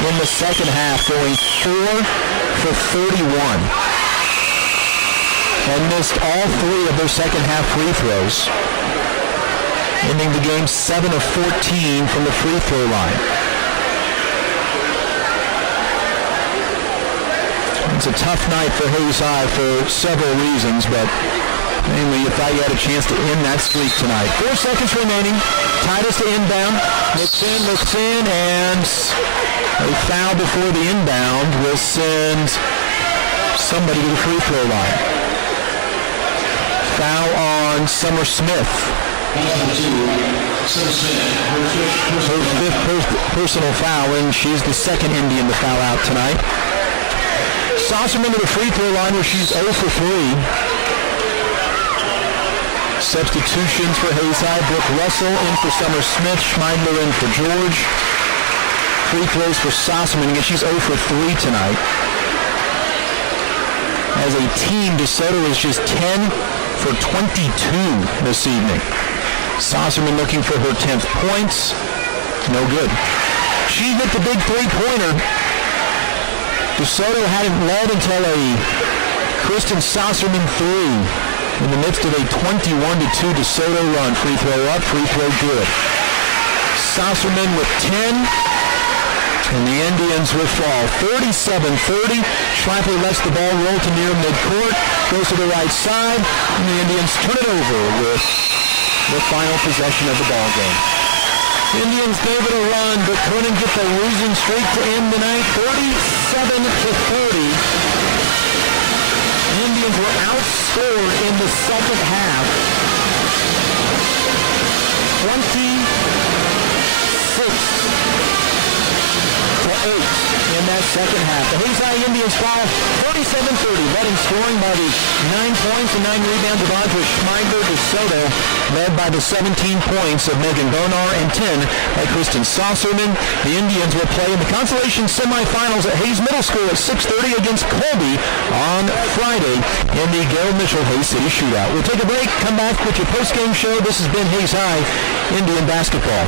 in the second half, going 4 for 31. And missed all 3 of their second half free throws. Ending the game 7 of 14 from the free throw line. It's a tough night for Hayes High for several reasons, but Namely, you thought you had a chance to end that streak tonight. 4 seconds remaining. Titus to inbound. Looks in, and a foul before the inbound will send somebody to the free throw line. Foul on Summer Smith. Her fifth personal foul, and she's the second Indian to foul out tonight. Sosserman to the free throw line where she's 0 for 3. Substitutions for Hayes High. Brooke Russell in for Summer Smith. Schmeidler in for George. Free throws for Sosserman. Again, she's 0 for 3 tonight. As a team, DeSoto is just 10 for 22 this evening. Sosserman looking for her 10th points. No good. She hit the big three-pointer. DeSoto hadn't led until a Kristen Sosserman 3 in the midst of a 21-2 DeSoto run. Free throw up, free throw good. Sosserman with 10, and the Indians will fall. 37-30. Schleifer lets the ball roll to near midcourt, goes to the right side, and the Indians turn it over with the final possession of the ball game. Indians gave it a run, but couldn't get the losing streak to end the night. 37-30. Indians were outscored in the second half. 26-8 in that second half. The Hayes High Indians fall 37-30, led in scoring by the 9 points and 9 rebounds of Audra Schmeidler. DeSoto led by the 17 points of Megan Bonar and 10 by Kristen Sosserman. The Indians will play in the consolation semifinals at Hayes Middle School at 6:30 against Colby on Friday in the Gerald Mitchell Hayes City Shootout. We'll take a break, come back with your post-game show. This has been Hayes High Indian Basketball.